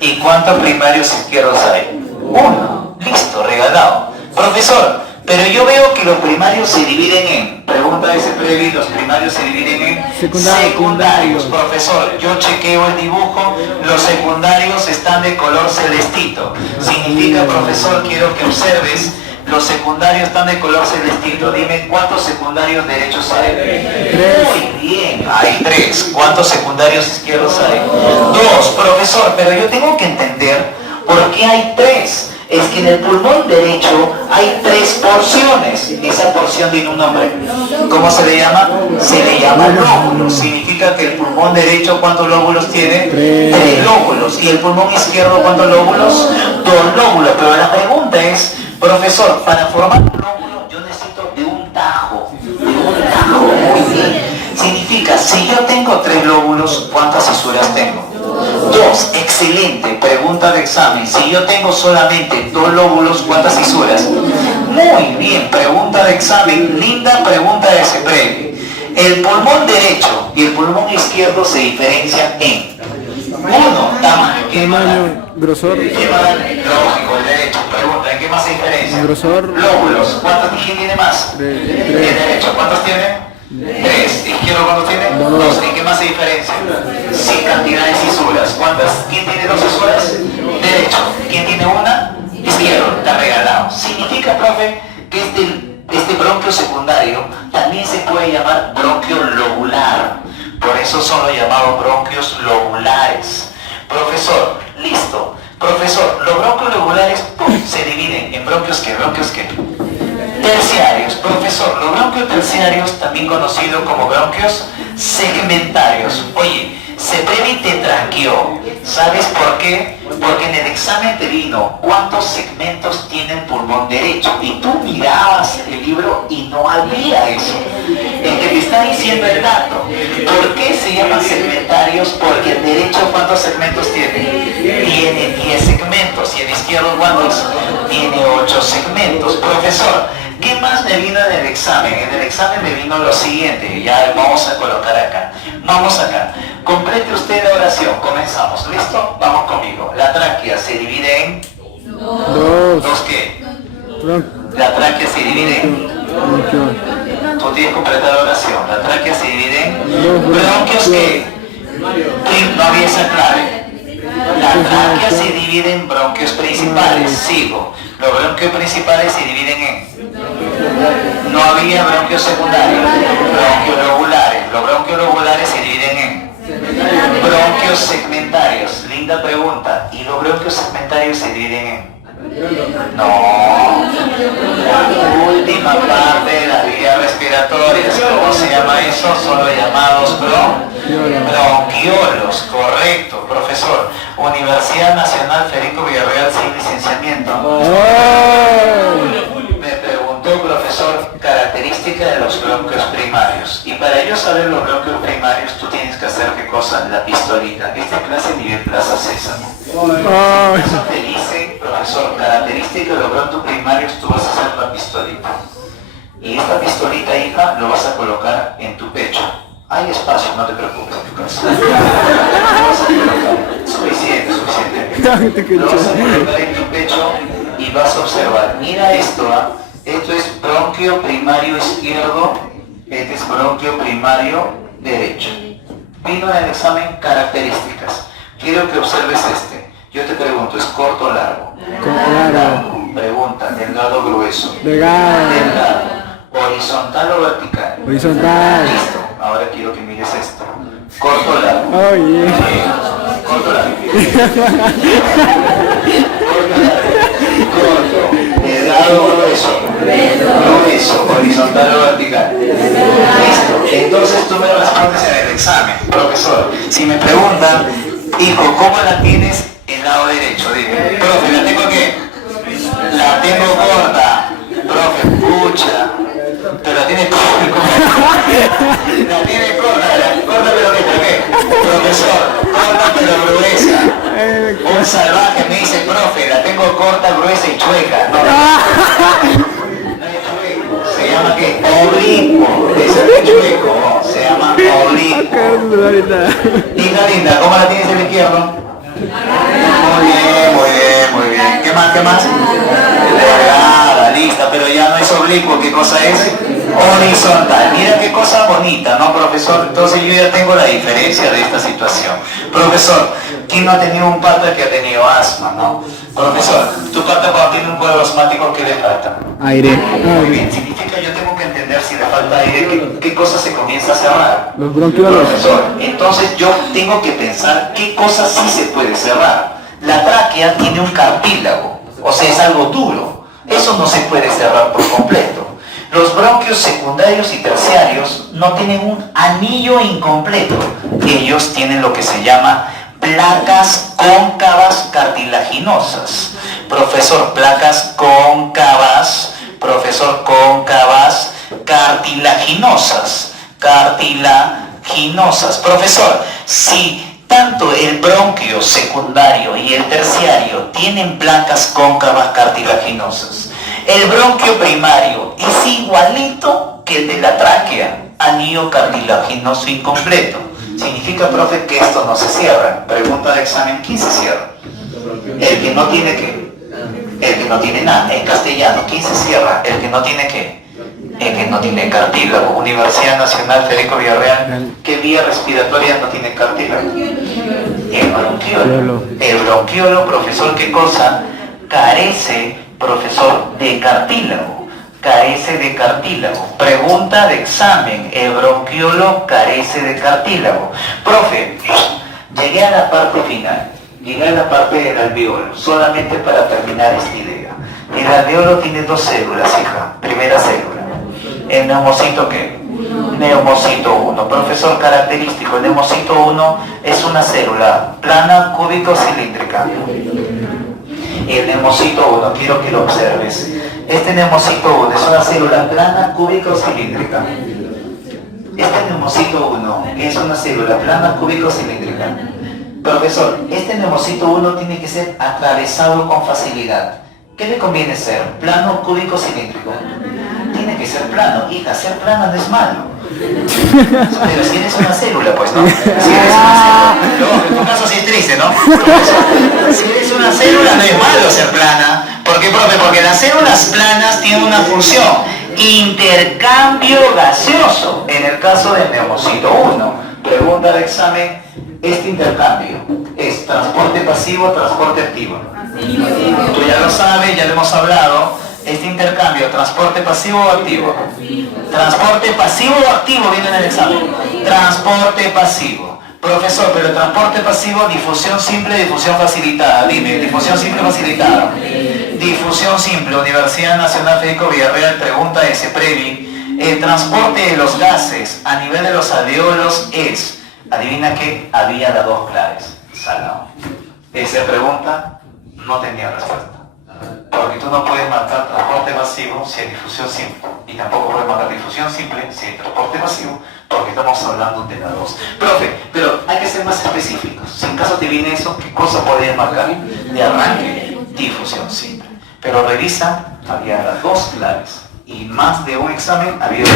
¿Y cuántos primarios izquierdos hay? 1. Listo, regalado. Profesor, pero yo veo que los primarios se dividen en, pregunta ese previo, los primarios se dividen en secundarios. Profesor, yo chequeo el dibujo, los secundarios están de color celestito. Significa, profesor, quiero que observes, los secundarios están de color celestito. Dime, ¿cuántos secundarios derechos hay? 3. Muy bien, hay 3. ¿Cuántos secundarios izquierdos hay? 2. Profesor, pero yo tengo que entender por qué hay 3. Es que en el pulmón derecho hay 3 porciones. Esa porción tiene un nombre. ¿Cómo se le llama? Se le llama lóbulos. Significa que el pulmón derecho, ¿cuántos lóbulos tiene? 3 lóbulos. ¿Y el pulmón izquierdo, cuántos lóbulos? 2 lóbulos. Pero la pregunta es, profesor, para formar un lóbulo yo necesito de un tajo. De un tajo. Muy bien. Significa, si yo tengo 3 lóbulos, ¿cuántas fisuras tengo? 2, excelente, pregunta de examen. Si yo tengo solamente 2 lóbulos, ¿cuántas fisuras? Muy bien, pregunta de examen, linda pregunta de ese previo. El pulmón derecho y el pulmón izquierdo se diferencian en 1, tamaño, ¿qué más? Grosor. ¿Qué más? Lógico, el derecho, pregunta, ¿en qué más se diferencia? Grosor. Lóbulos, ¿cuántos tiene más? El derecho, ¿cuántos tiene? 3. ¿Izquierdo cuántos tiene? 2. ¿En qué más se diferencia? Sin cantidad de fisuras. ¿Cuántas? ¿Quién tiene 2 fisuras? Derecho. ¿Quién tiene una? Izquierdo. Está regalado. Significa, profe, que este bronquio secundario también se puede llamar bronquio lobular. Por eso son los llamados bronquios lobulares. Profesor, listo. Profesor, los bronquios lobulares se dividen en bronquios ¿qué? ¿Bronquios qué? Terciarios. Profesor, los bronquios terciarios, también conocidos como bronquios segmentarios. Oye, se previ te tranqueó. ¿Sabes por qué? Porque en el examen te vino cuántos segmentos tiene el pulmón derecho. Y tú mirabas el libro y no había eso. El que te está diciendo el dato. ¿Por qué se llaman segmentarios? Porque el derecho, ¿cuántos segmentos tiene? Tiene 10 segmentos. ¿Y el izquierdo cuántos? Tiene 8 segmentos. Profesor, ¿qué más me vino en el examen? En el examen me vino lo siguiente, ya vamos a colocar acá. Vamos acá. Complete usted la oración, comenzamos. ¿Listo? Vamos conmigo. La tráquea se divide en... 2. ¿Dos qué? La tráquea se divide en... Tú tienes que completar la oración. La tráquea se divide en... ¿Bronquios qué? No había esa clave. La tráquea se divide en bronquios principales. Sigo. Los bronquios principales se dividen en... No había bronquios secundarios, bronquios lobulares. Los bronquios lobulares se dividen en bronquios segmentarios. Linda pregunta. ¿Y los bronquios segmentarios se dividen en? No. La última parte de las vías respiratorias. ¿Cómo se llama eso? Son los llamados bronquiolos. Correcto, profesor. Universidad Nacional Federico Villarreal sin licenciamiento. Me preguntó, profesor, característica de los bronquios primarios. Y para ello saber los bronquios primarios, tú tienes que hacer qué cosa, la pistolita. Esta clase nivel Plaza Sésamo. Eso te dice, profesor, característica de los bronquios primarios, tú vas a hacer la pistolita. Y esta pistolita, hija, lo vas a colocar en tu pecho. Hay espacio, no te preocupes en tu casa. Lo vas a colocar. Suficiente. Lo vas a colocar en tu pecho y vas a observar. Mira esto, ¿ah? Esto es bronquio primario izquierdo, este es bronquio primario derecho. Vino en el examen características. Quiero que observes este. Yo te pregunto, ¿es corto o largo? Largo. Pregunta, delgado o grueso. Delgado. ¿Horizontal o vertical? Horizontal. Listo. Ahora quiero que mires esto. Corto o largo. Oh, yeah. Corto o largo. Corto examen. Profesor, si me preguntan, hijo, ¿cómo la tienes el lado derecho? Dime, profe, ¿la tengo qué? La tengo corta. Profe, pucha. Pero la tiene corta. La tiene corta pero ¿qué? ¿Por qué? Profesor, corta pero gruesa. Un salvaje me dice, profe, la tengo corta, gruesa y chueca. No, se llama ¿qué? Oblicuo. Ese es chueco, no, se llama oblicuo. Hija linda, ¿cómo la tienes el izquierdo? Muy bien. ¿Qué más? Delgada, lista, pero ya no es oblicuo, ¿qué cosa es? Horizontal. Mira qué cosa bonita, ¿no, profesor? Entonces yo ya tengo la diferencia de esta situación. Profesor, ¿quién no ha tenido un pata que ha tenido asma, no? Profesor, tu pata cuando tiene un cuadro asmático, ¿qué le falta? Aire. Muy bien, significa yo tengo que entender si le falta aire, qué cosa se comienza a cerrar. Los bronquiolos. Profesor, entonces yo tengo que pensar qué cosa sí se puede cerrar. La tráquea tiene un cartílago, o sea, es algo duro. Eso no se puede cerrar por completo. Los bronquios secundarios y terciarios no tienen un anillo incompleto. Ellos tienen lo que se llama placas cóncavas cartilaginosas. Profesor, placas cóncavas, profesor, cóncavas cartilaginosas. Profesor, si tanto el bronquio secundario y el terciario tienen placas cóncavas cartilaginosas, el bronquio primario es igualito que el de la tráquea, anillo cartilaginoso incompleto. Significa, profe, que esto no se cierra. Pregunta de examen, ¿quién se cierra? El que no tiene qué. El que no tiene nada. En castellano, ¿quién se cierra? El que no tiene qué. El que no tiene cartílago. Universidad Nacional Federico Villarreal, ¿qué vía respiratoria no tiene cartílago? El bronquiolo. El bronquiolo, profesor, ¿qué cosa? Carece, profesor, de cartílago. Carece de cartílago. Pregunta de examen, el bronquiolo carece de cartílago. Profe, llegué a la parte final, llegué a la parte del alveolo, solamente para terminar esta idea. El alveolo tiene dos células, hija. Primera célula. ¿El neumocito qué? Neumocito 1. Profesor, característico, el neumocito 1 es una célula plana, cúbico-cilíndrica. El neumocito 1, quiero que lo observes. Este neumocito 1 es una célula plana, cúbico-cilíndrica. Este neumocito 1 es una célula plana, cúbico-cilíndrica. Profesor, este neumocito 1 tiene que ser atravesado con facilidad. ¿Qué le conviene ser? ¿Plano, cúbico, cilíndrico? Tiene que ser plano. Hija, ser plano no es malo. Pero si eres una célula, pues, ¿no? Si eres una célula. En tu caso sí es triste, ¿no? Si eres una célula no es malo ser plana. ¿Por qué, profe? Porque las células planas tienen una función. Intercambio gaseoso. En el caso del neumocito 1. Pregunta de examen. Este intercambio es transporte pasivo o transporte activo. Tú ya lo sabes, ya lo hemos hablado. Este intercambio, transporte pasivo o activo. Transporte pasivo o activo viene en el examen. Transporte pasivo. Profesor, pero transporte pasivo, difusión simple, difusión facilitada. Dime, difusión simple o facilitada. Difusión simple, Universidad Nacional Federico Villarreal, pregunta S. Previ. El transporte de los gases a nivel de los alveolos es, adivina qué, había las dos claves. Salado. Esa pregunta no tenía respuesta. Porque tú no puedes marcar transporte pasivo si hay difusión simple. Y tampoco puedes marcar difusión simple si hay transporte pasivo, porque estamos hablando de las dos. Profe, pero hay que ser más específicos. Si en caso te viene eso, ¿qué cosa podrías marcar? De arranque, difusión simple. Pero revisa, había las dos claves. Y más de un examen había dos.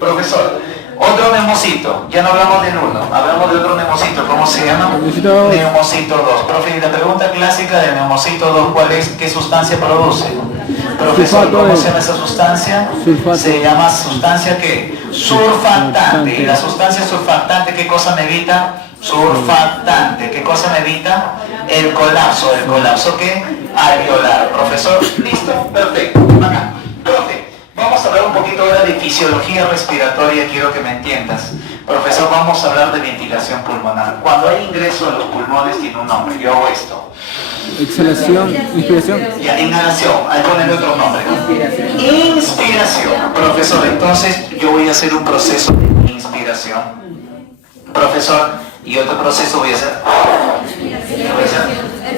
Profesor, otro neumocito, ya no hablamos del 1, hablamos de otro neumocito, ¿cómo se llama? Neumocito 2. Profe, la pregunta clásica del neumocito 2, ¿cuál es? ¿Qué sustancia produce? Profesor, ¿cómo se llama esa sustancia? Sulfato. Se llama sustancia ¿qué? Surfactante. ¿Y la sustancia surfactante qué cosa me evita? Surfactante. ¿Qué cosa me evita? El colapso ¿qué? Alveolar. Profesor, ¿listo? Perfecto. Acá. Profe, vamos a hablar un poquito ahora de fisiología respiratoria, quiero que me entiendas. Profesor, vamos a hablar de ventilación pulmonar. Cuando hay ingreso a los pulmones tiene un nombre, yo hago esto. Exhalación, inspiración. Ya, inhalación, ahí ponen otro nombre. Inspiración. Profesor, entonces yo voy a hacer un proceso de inspiración. Profesor, y otro proceso voy a hacer.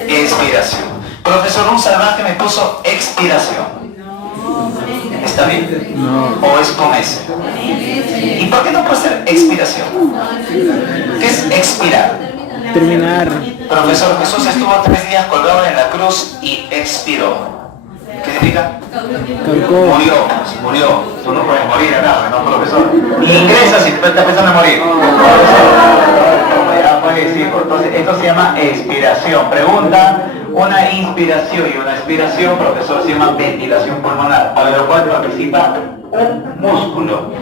Expiración. Profesor, un salvaje me puso expiración. ¿Está bien? No. ¿O es con S? ¿Y por qué no puede ser expiración? ¿Qué es expirar? Terminar. Profesor, Jesús estuvo 3 días colgado en la cruz y expiró. ¿Qué significa? Calcó. Murió. Tú no puedes morir acá, no, profesor. Ingresa si te estás pensando en morir. Ya, pues, hijo. Entonces, esto se llama expiración. Pregunta, una inspiración y una expiración, profesor, se llama ventilación pulmonar, para lo cual participa un músculo.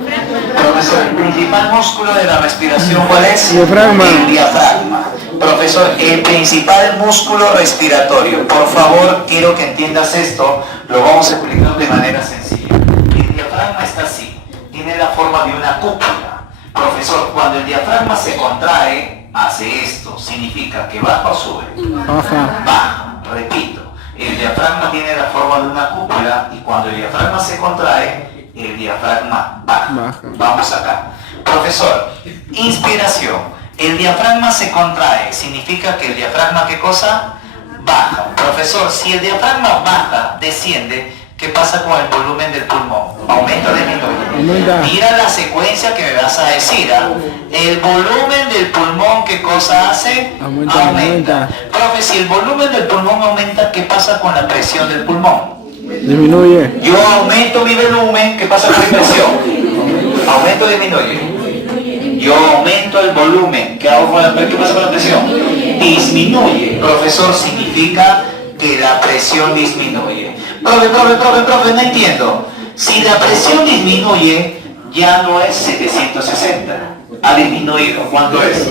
Profesor, el principal músculo de la respiración, ¿cuál es? Diafragma. El diafragma. Profesor, el principal músculo respiratorio. Por favor, quiero que entiendas esto, lo vamos a explicar de manera sencilla. El diafragma está así, tiene la forma de una cúpula. Profesor, cuando el diafragma se contrae, hace esto, significa que baja o sube. Baja. Baja, repito, el diafragma tiene la forma de una cúpula y cuando el diafragma se contrae, el diafragma baja. Vamos acá. Profesor, inspiración. El diafragma se contrae, significa que el diafragma, ¿qué cosa? Baja. Profesor, si el diafragma baja, desciende, ¿qué pasa con el volumen del pulmón? ¿Aumenta o disminuye? Aumenta. Mira la secuencia que me vas a decir. El volumen del pulmón, ¿qué cosa hace? Aumenta. Profe, si el volumen del pulmón aumenta, ¿qué pasa con la presión del pulmón? Disminuye. Yo aumento mi volumen, ¿qué pasa con mi presión? ¿Aumento o disminuye? Yo aumento el volumen, ¿qué pasa con la presión? Disminuye. Profesor, significa que la presión disminuye. Profe, no entiendo. Si la presión disminuye, ya no es 760. Ha disminuido. ¿Cuánto es?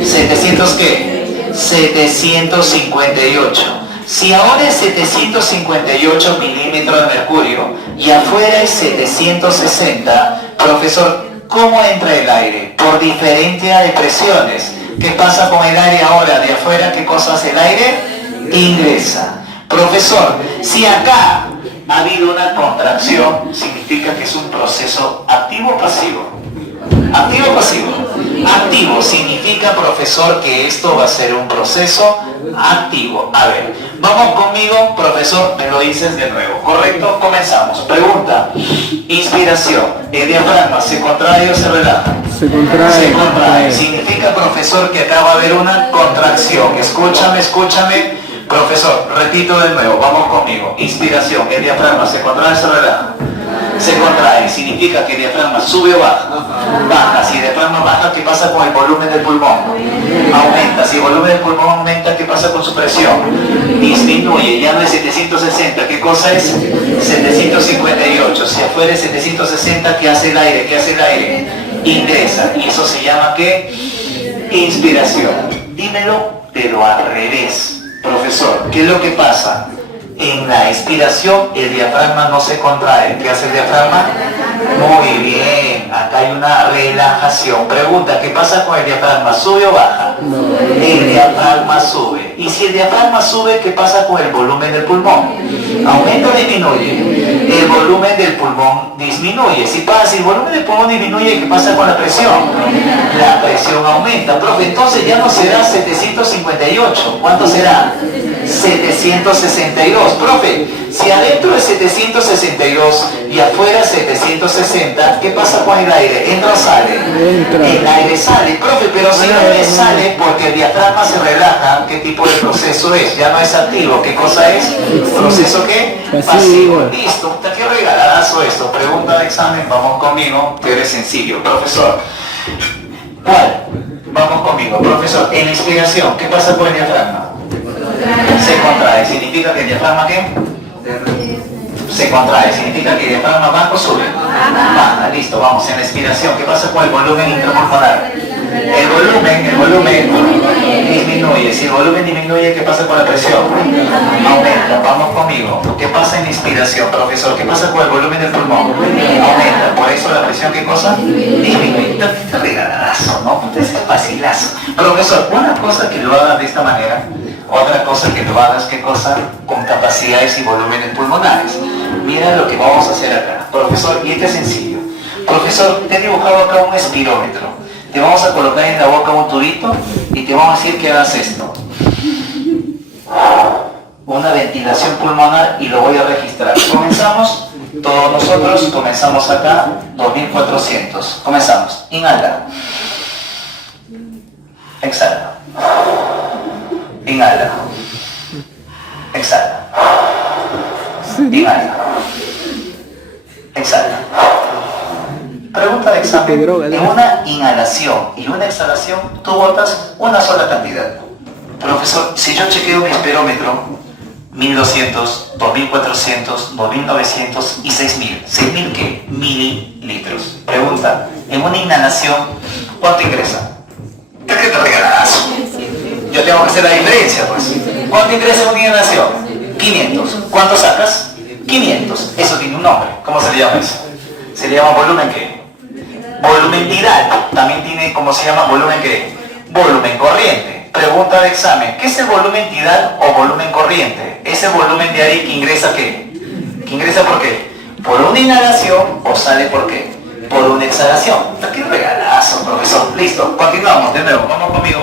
¿700 qué? 758. Si ahora es 758 milímetros de mercurio y afuera es 760, profesor, ¿cómo entra el aire? Por diferencia de presiones. ¿Qué pasa con el aire ahora de afuera? ¿Qué cosa hace el aire? Ingresa. Profesor, si acá ha habido una contracción, significa que es un proceso activo o pasivo. ¿Activo o pasivo? Activo significa, profesor, que esto va a ser un proceso activo. A ver, vamos conmigo, profesor, me lo dices de nuevo. ¿Correcto? Comenzamos. Pregunta. Inspiración. ¿El diafragma se contrae o se relaja? Se contrae. Se contrae. Significa, profesor, que acá va a haber una contracción. Escúchame. Profesor, repito de nuevo, vamos conmigo. Inspiración. ¿El diafragma se contrae o se relaja? Se contrae, significa que el diafragma sube o baja. Baja. Si el diafragma baja, ¿qué pasa con el volumen del pulmón? Aumenta. Si el volumen del pulmón aumenta, ¿qué pasa con su presión? Disminuye, ya no es 760, ¿qué cosa es? 758. Si afuera es 760, ¿qué hace el aire? Ingresa. Y eso se llama ¿qué? Inspiración. Dímelo, pero al revés. Profesor, ¿qué es lo que pasa? En la expiración el diafragma no se contrae. ¿Qué hace el diafragma? Muy bien, acá hay una relajación. Pregunta, ¿qué pasa con el diafragma? ¿Sube o baja? El diafragma sube. Y si el diafragma sube, ¿qué pasa con el volumen del pulmón? ¿Aumenta o disminuye? El volumen del pulmón disminuye. Si el volumen del pulmón disminuye, ¿qué pasa con la presión? La presión aumenta. Profe, entonces ya no será 758. ¿Cuánto será? 762. Profe, si adentro es 762 y afuera 760, ¿qué pasa con el aire? ¿Entra o sale? Entra. El aire sale. Profe, pero si el aire sale porque el diafragma se relaja, ¿qué tipo de proceso es? Ya no es activo. ¿Qué cosa es? ¿Proceso qué? Pasivo. Listo. Qué regaladazo esto. Pregunta de examen, vamos conmigo, que eres sencillo. Profesor, ¿cuál? Vamos conmigo. Profesor, en inspiración, ¿qué pasa con el diafragma? Se contrae, significa que el diafragma ¿qué? Se contrae, significa que el diafragma baja o sube. Baja, listo, vamos, en la expiración, ¿qué pasa con el volumen intrapulmonar? El volumen disminuye. Si el volumen disminuye, ¿qué pasa con la presión? Aumenta, vamos conmigo. ¿Qué pasa en la inspiración, profesor? ¿Qué pasa con el volumen del pulmón? Aumenta, por eso la presión, ¿qué cosa? Disminuye. Está regalazo, ¿no? Entonces es facilazo. Profesor, una cosa que lo hagas de esta manera, otra cosa que lo hagas, ¿qué cosa? Con capacidades y volúmenes pulmonares. Mira lo que vamos a hacer acá. Profesor, y este es sencillo. Profesor, te he dibujado acá un espirómetro. te vamos a colocar en la boca un tubito y te vamos a decir que hagas esto. Una ventilación pulmonar y lo voy a registrar. Comenzamos, todos nosotros comenzamos acá, 2400. Comenzamos. Inhala. Exhala. Inhala. Exhala. Inhala. Exhala. Pregunta de examen. En una inhalación y una exhalación, tú botas una sola cantidad. Profesor, si yo chequeo mi espirómetro, 1200, 2400, 2900 y 6000. ¿6000 qué? Mililitros. Pregunta, en una inhalación, ¿cuánto ingresa? ¿Qué te regalas? Yo tengo que hacer la diferencia, pues. ¿Cuánto ingresa en una inhalación? 500. ¿Cuánto sacas? 500. Eso tiene un nombre. ¿Cómo se le llama eso? Se le llama volumen ¿qué? Volumen tidal. También tiene, ¿cómo se llama? Volumen ¿qué? Volumen corriente. Pregunta de examen, ¿qué es el volumen tidal o volumen corriente? Ese volumen de ahí que ingresa ¿qué? ¿Que ingresa por qué? ¿Por una inhalación o sale por qué? Por una exhalación. ¡Qué regalazo, profesor! Listo, continuamos de nuevo. Vamos conmigo.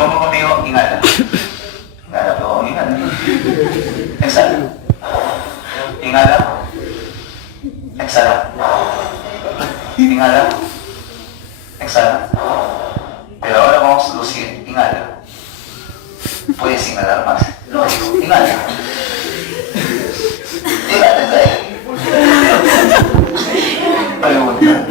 Inhala. Inhala, no, inhala. Exhala. Inhala. Exhala. Inhala. Exhala. Pero ahora vamos a lo siguiente. Inhala. Puedes inhalar más. Lógico, inhala. Pregunta.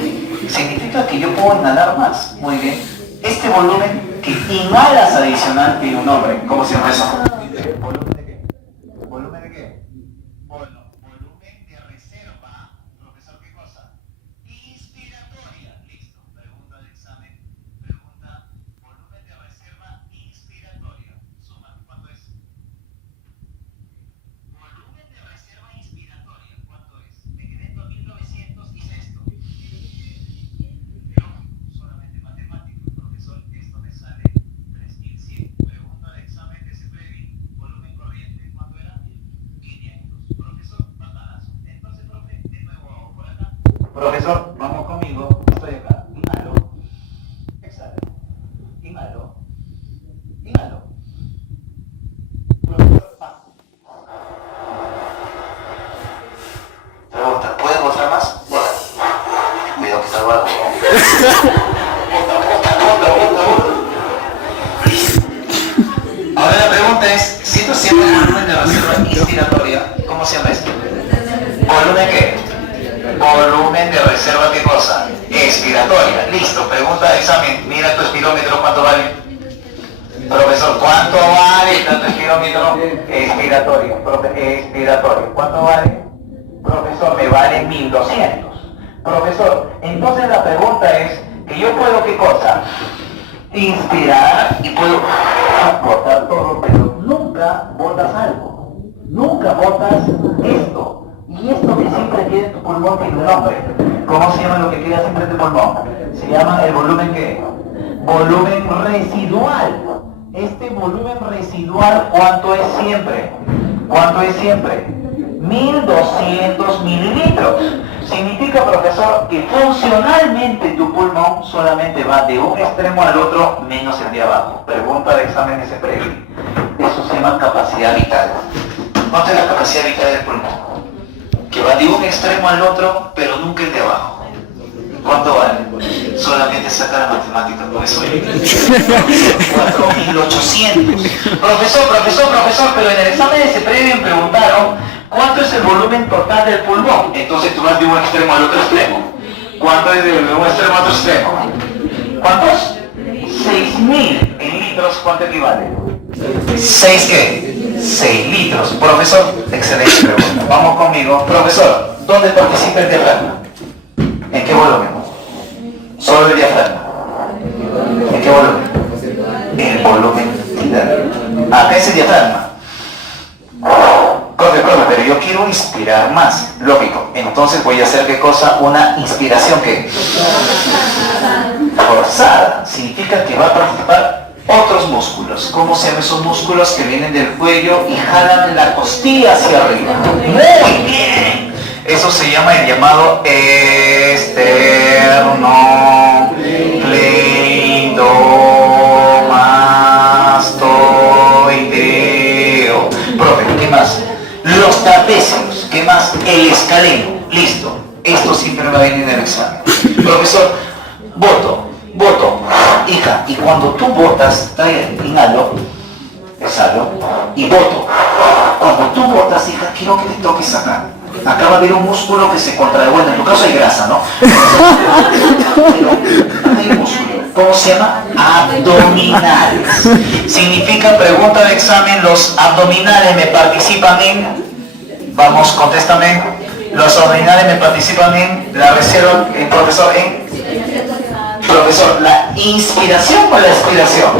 ¿Significa que yo puedo inhalar más? Muy bien. Este volumen que inhalas adicional tiene un nombre. ¿Cómo se llama eso? ¿Volumen de qué? ¿Volumen de qué? Bueno, volumen de reserva. Profesor, ¿qué cosa? Inspiratoria. Listo. Pregunta de examen. Pregunta. Volumen de reserva inspiratoria. Suma. ¿Cuánto es? Volumen de reserva inspiratoria. ¿Cuánto es? Me quedé en 2900 y esto. Solamente matemáticos, profesor, esto me sale 3100. Pregunta de examen de ese previo, volumen corriente, ¿cuánto era? 500. Profesor, batanazo. Entonces, profe, de nuevo vamos por acá. Profesor, vamos conmigo, estoy acá. Inhalo. Exhalo. Inhalo. Inhalo. Profesor, va. Pregunta, ¿puedes mostrar más? Bueno. Cuidado que está abajo. Ahora la pregunta es, si tú siempre el volumen de reserva inspiratoria, ¿cómo se llama esto? ¿Volumen qué? Volumen de reserva, ¿qué cosa? Expiratoria. Listo, pregunta de examen. Mira tu espirómetro, ¿cuánto vale? Profesor, ¿cuánto vale tu espirómetro? Expiratorio. Expiratorio. ¿Cuánto vale? Profesor, me vale 1200. Profesor, entonces la pregunta es que yo puedo, ¿qué cosa? Inspirar y puedo botar todo, pero nunca botas algo. Nunca botas esto. Y esto que siempre queda en tu pulmón tiene un nombre. ¿Cómo se llama lo que queda siempre en tu pulmón? Se llama el volumen ¿qué? Volumen residual. Este volumen residual, ¿cuánto es siempre? ¿Cuánto es siempre? 1200 mililitros. Significa, profesor, que funcionalmente tu pulmón solamente va de un extremo al otro menos el de abajo. Pregunta de examen ese previo. Eso se llama capacidad vital. ¿Cuánto es la capacidad vital del pulmón? Que va de un extremo al otro, pero nunca el de abajo. ¿Cuánto vale? Solamente saca la matemática, profesor. 4800. Profesor, pero en el examen de ese previo me preguntaron ¿cuánto es el volumen total del pulmón? Entonces tú vas de un extremo al otro extremo. ¿Cuánto es de un extremo al otro extremo? ¿Cuántos? 6000 en litros, ¿cuánto equivale? ¿6 qué? 6 litros. Profesor, excelente pregunta. Vamos conmigo. Profesor, ¿dónde participa el diafragma? ¿En qué volumen? Solo el diafragma. ¿En qué volumen? El volumen tidal. Acá es el diafragma. Profe, pero yo quiero inspirar más. Lógico. Entonces voy a hacer ¿qué cosa? Una inspiración que forzada. Significa que va a participar otros músculos. ¿Cómo se llaman esos músculos que vienen del cuello y jalan la costilla hacia arriba? Muy bien. Eso se llama el llamado esternocleidomasto. decios. ¿Qué más? El escaleno. Listo. Esto siempre va a venir en el examen. Profesor, voto. Hija, y cuando tú votas, inhalo, exhalo y voto. Cuando tú votas, hija, quiero que te toques acá. Acá va a haber un músculo que se contrae. Bueno, en tu caso hay grasa, ¿no? Pero acá hay un músculo. ¿Cómo se llama? Abdominales. Significa, pregunta de examen, los abdominales me participan en... Vamos, contéstame. Los abdominales me participan en... La reserva, el profesor, en... Profesor, ¿la inspiración o la expiración?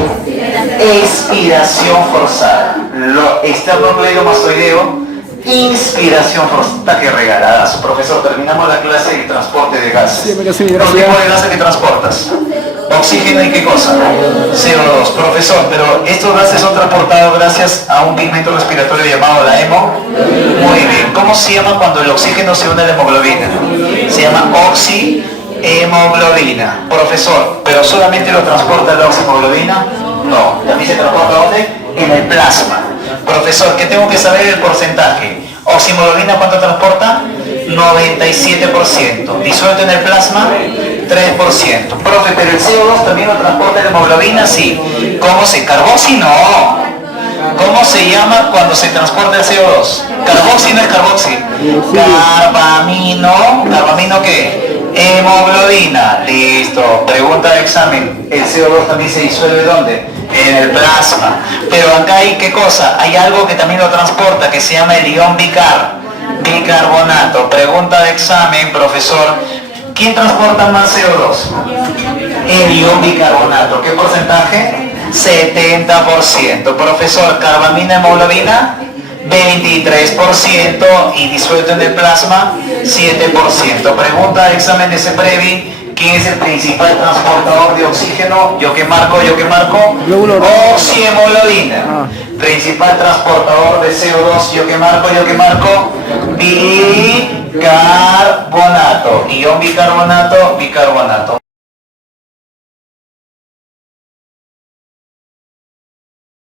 Expiración forzada. Lo esternocleidomastoideo, inspiración forzada. ¡Qué regaladazo! Profesor, terminamos la clase de transporte de gases. Sí, ¿Los tipos de gases que transportas? Oxígeno y qué cosa? CO2. Profesor, pero estos gases son transportados gracias a un pigmento respiratorio llamado la hemo. Muy bien. ¿Cómo se llama cuando el oxígeno se une a la hemoglobina? Se llama oxihemoglobina. Profesor, ¿pero solamente lo transporta la oxihemoglobina? No. ¿También se transporta dónde? En el plasma. Profesor, ¿qué tengo que saber el porcentaje? ¿Oxihemoglobina cuánto transporta? 97%. ¿Disuelto en el plasma? 3%. Profe, ¿pero el CO2 también lo transporta la hemoglobina? Sí. ¿Cómo se? ¿Carboxi? No. ¿Cómo se llama cuando se transporta el CO2? ¿Carboxi no es carboxi? Carbamino. ¿Carbamino qué? Hemoglobina. Listo. Pregunta de examen. ¿El CO2 también se disuelve dónde? En el plasma. Pero acá hay qué cosa? Hay algo que también lo transporta que se llama el ion bicarbonato. Pregunta de examen, profesor. ¿Quién transporta más CO2? El ion bicarbonato. ¿Qué porcentaje? 70%. Profesor, carbamina, hemoglobina, 23% y disuelto en el plasma, 7%. Pregunta de examen de CEPREVI. ¿Quién es el principal transportador de oxígeno? Yo que marco. Oxihemoglobina. Principal transportador de CO2, yo que marco. Bicarbonato. Ion bicarbonato.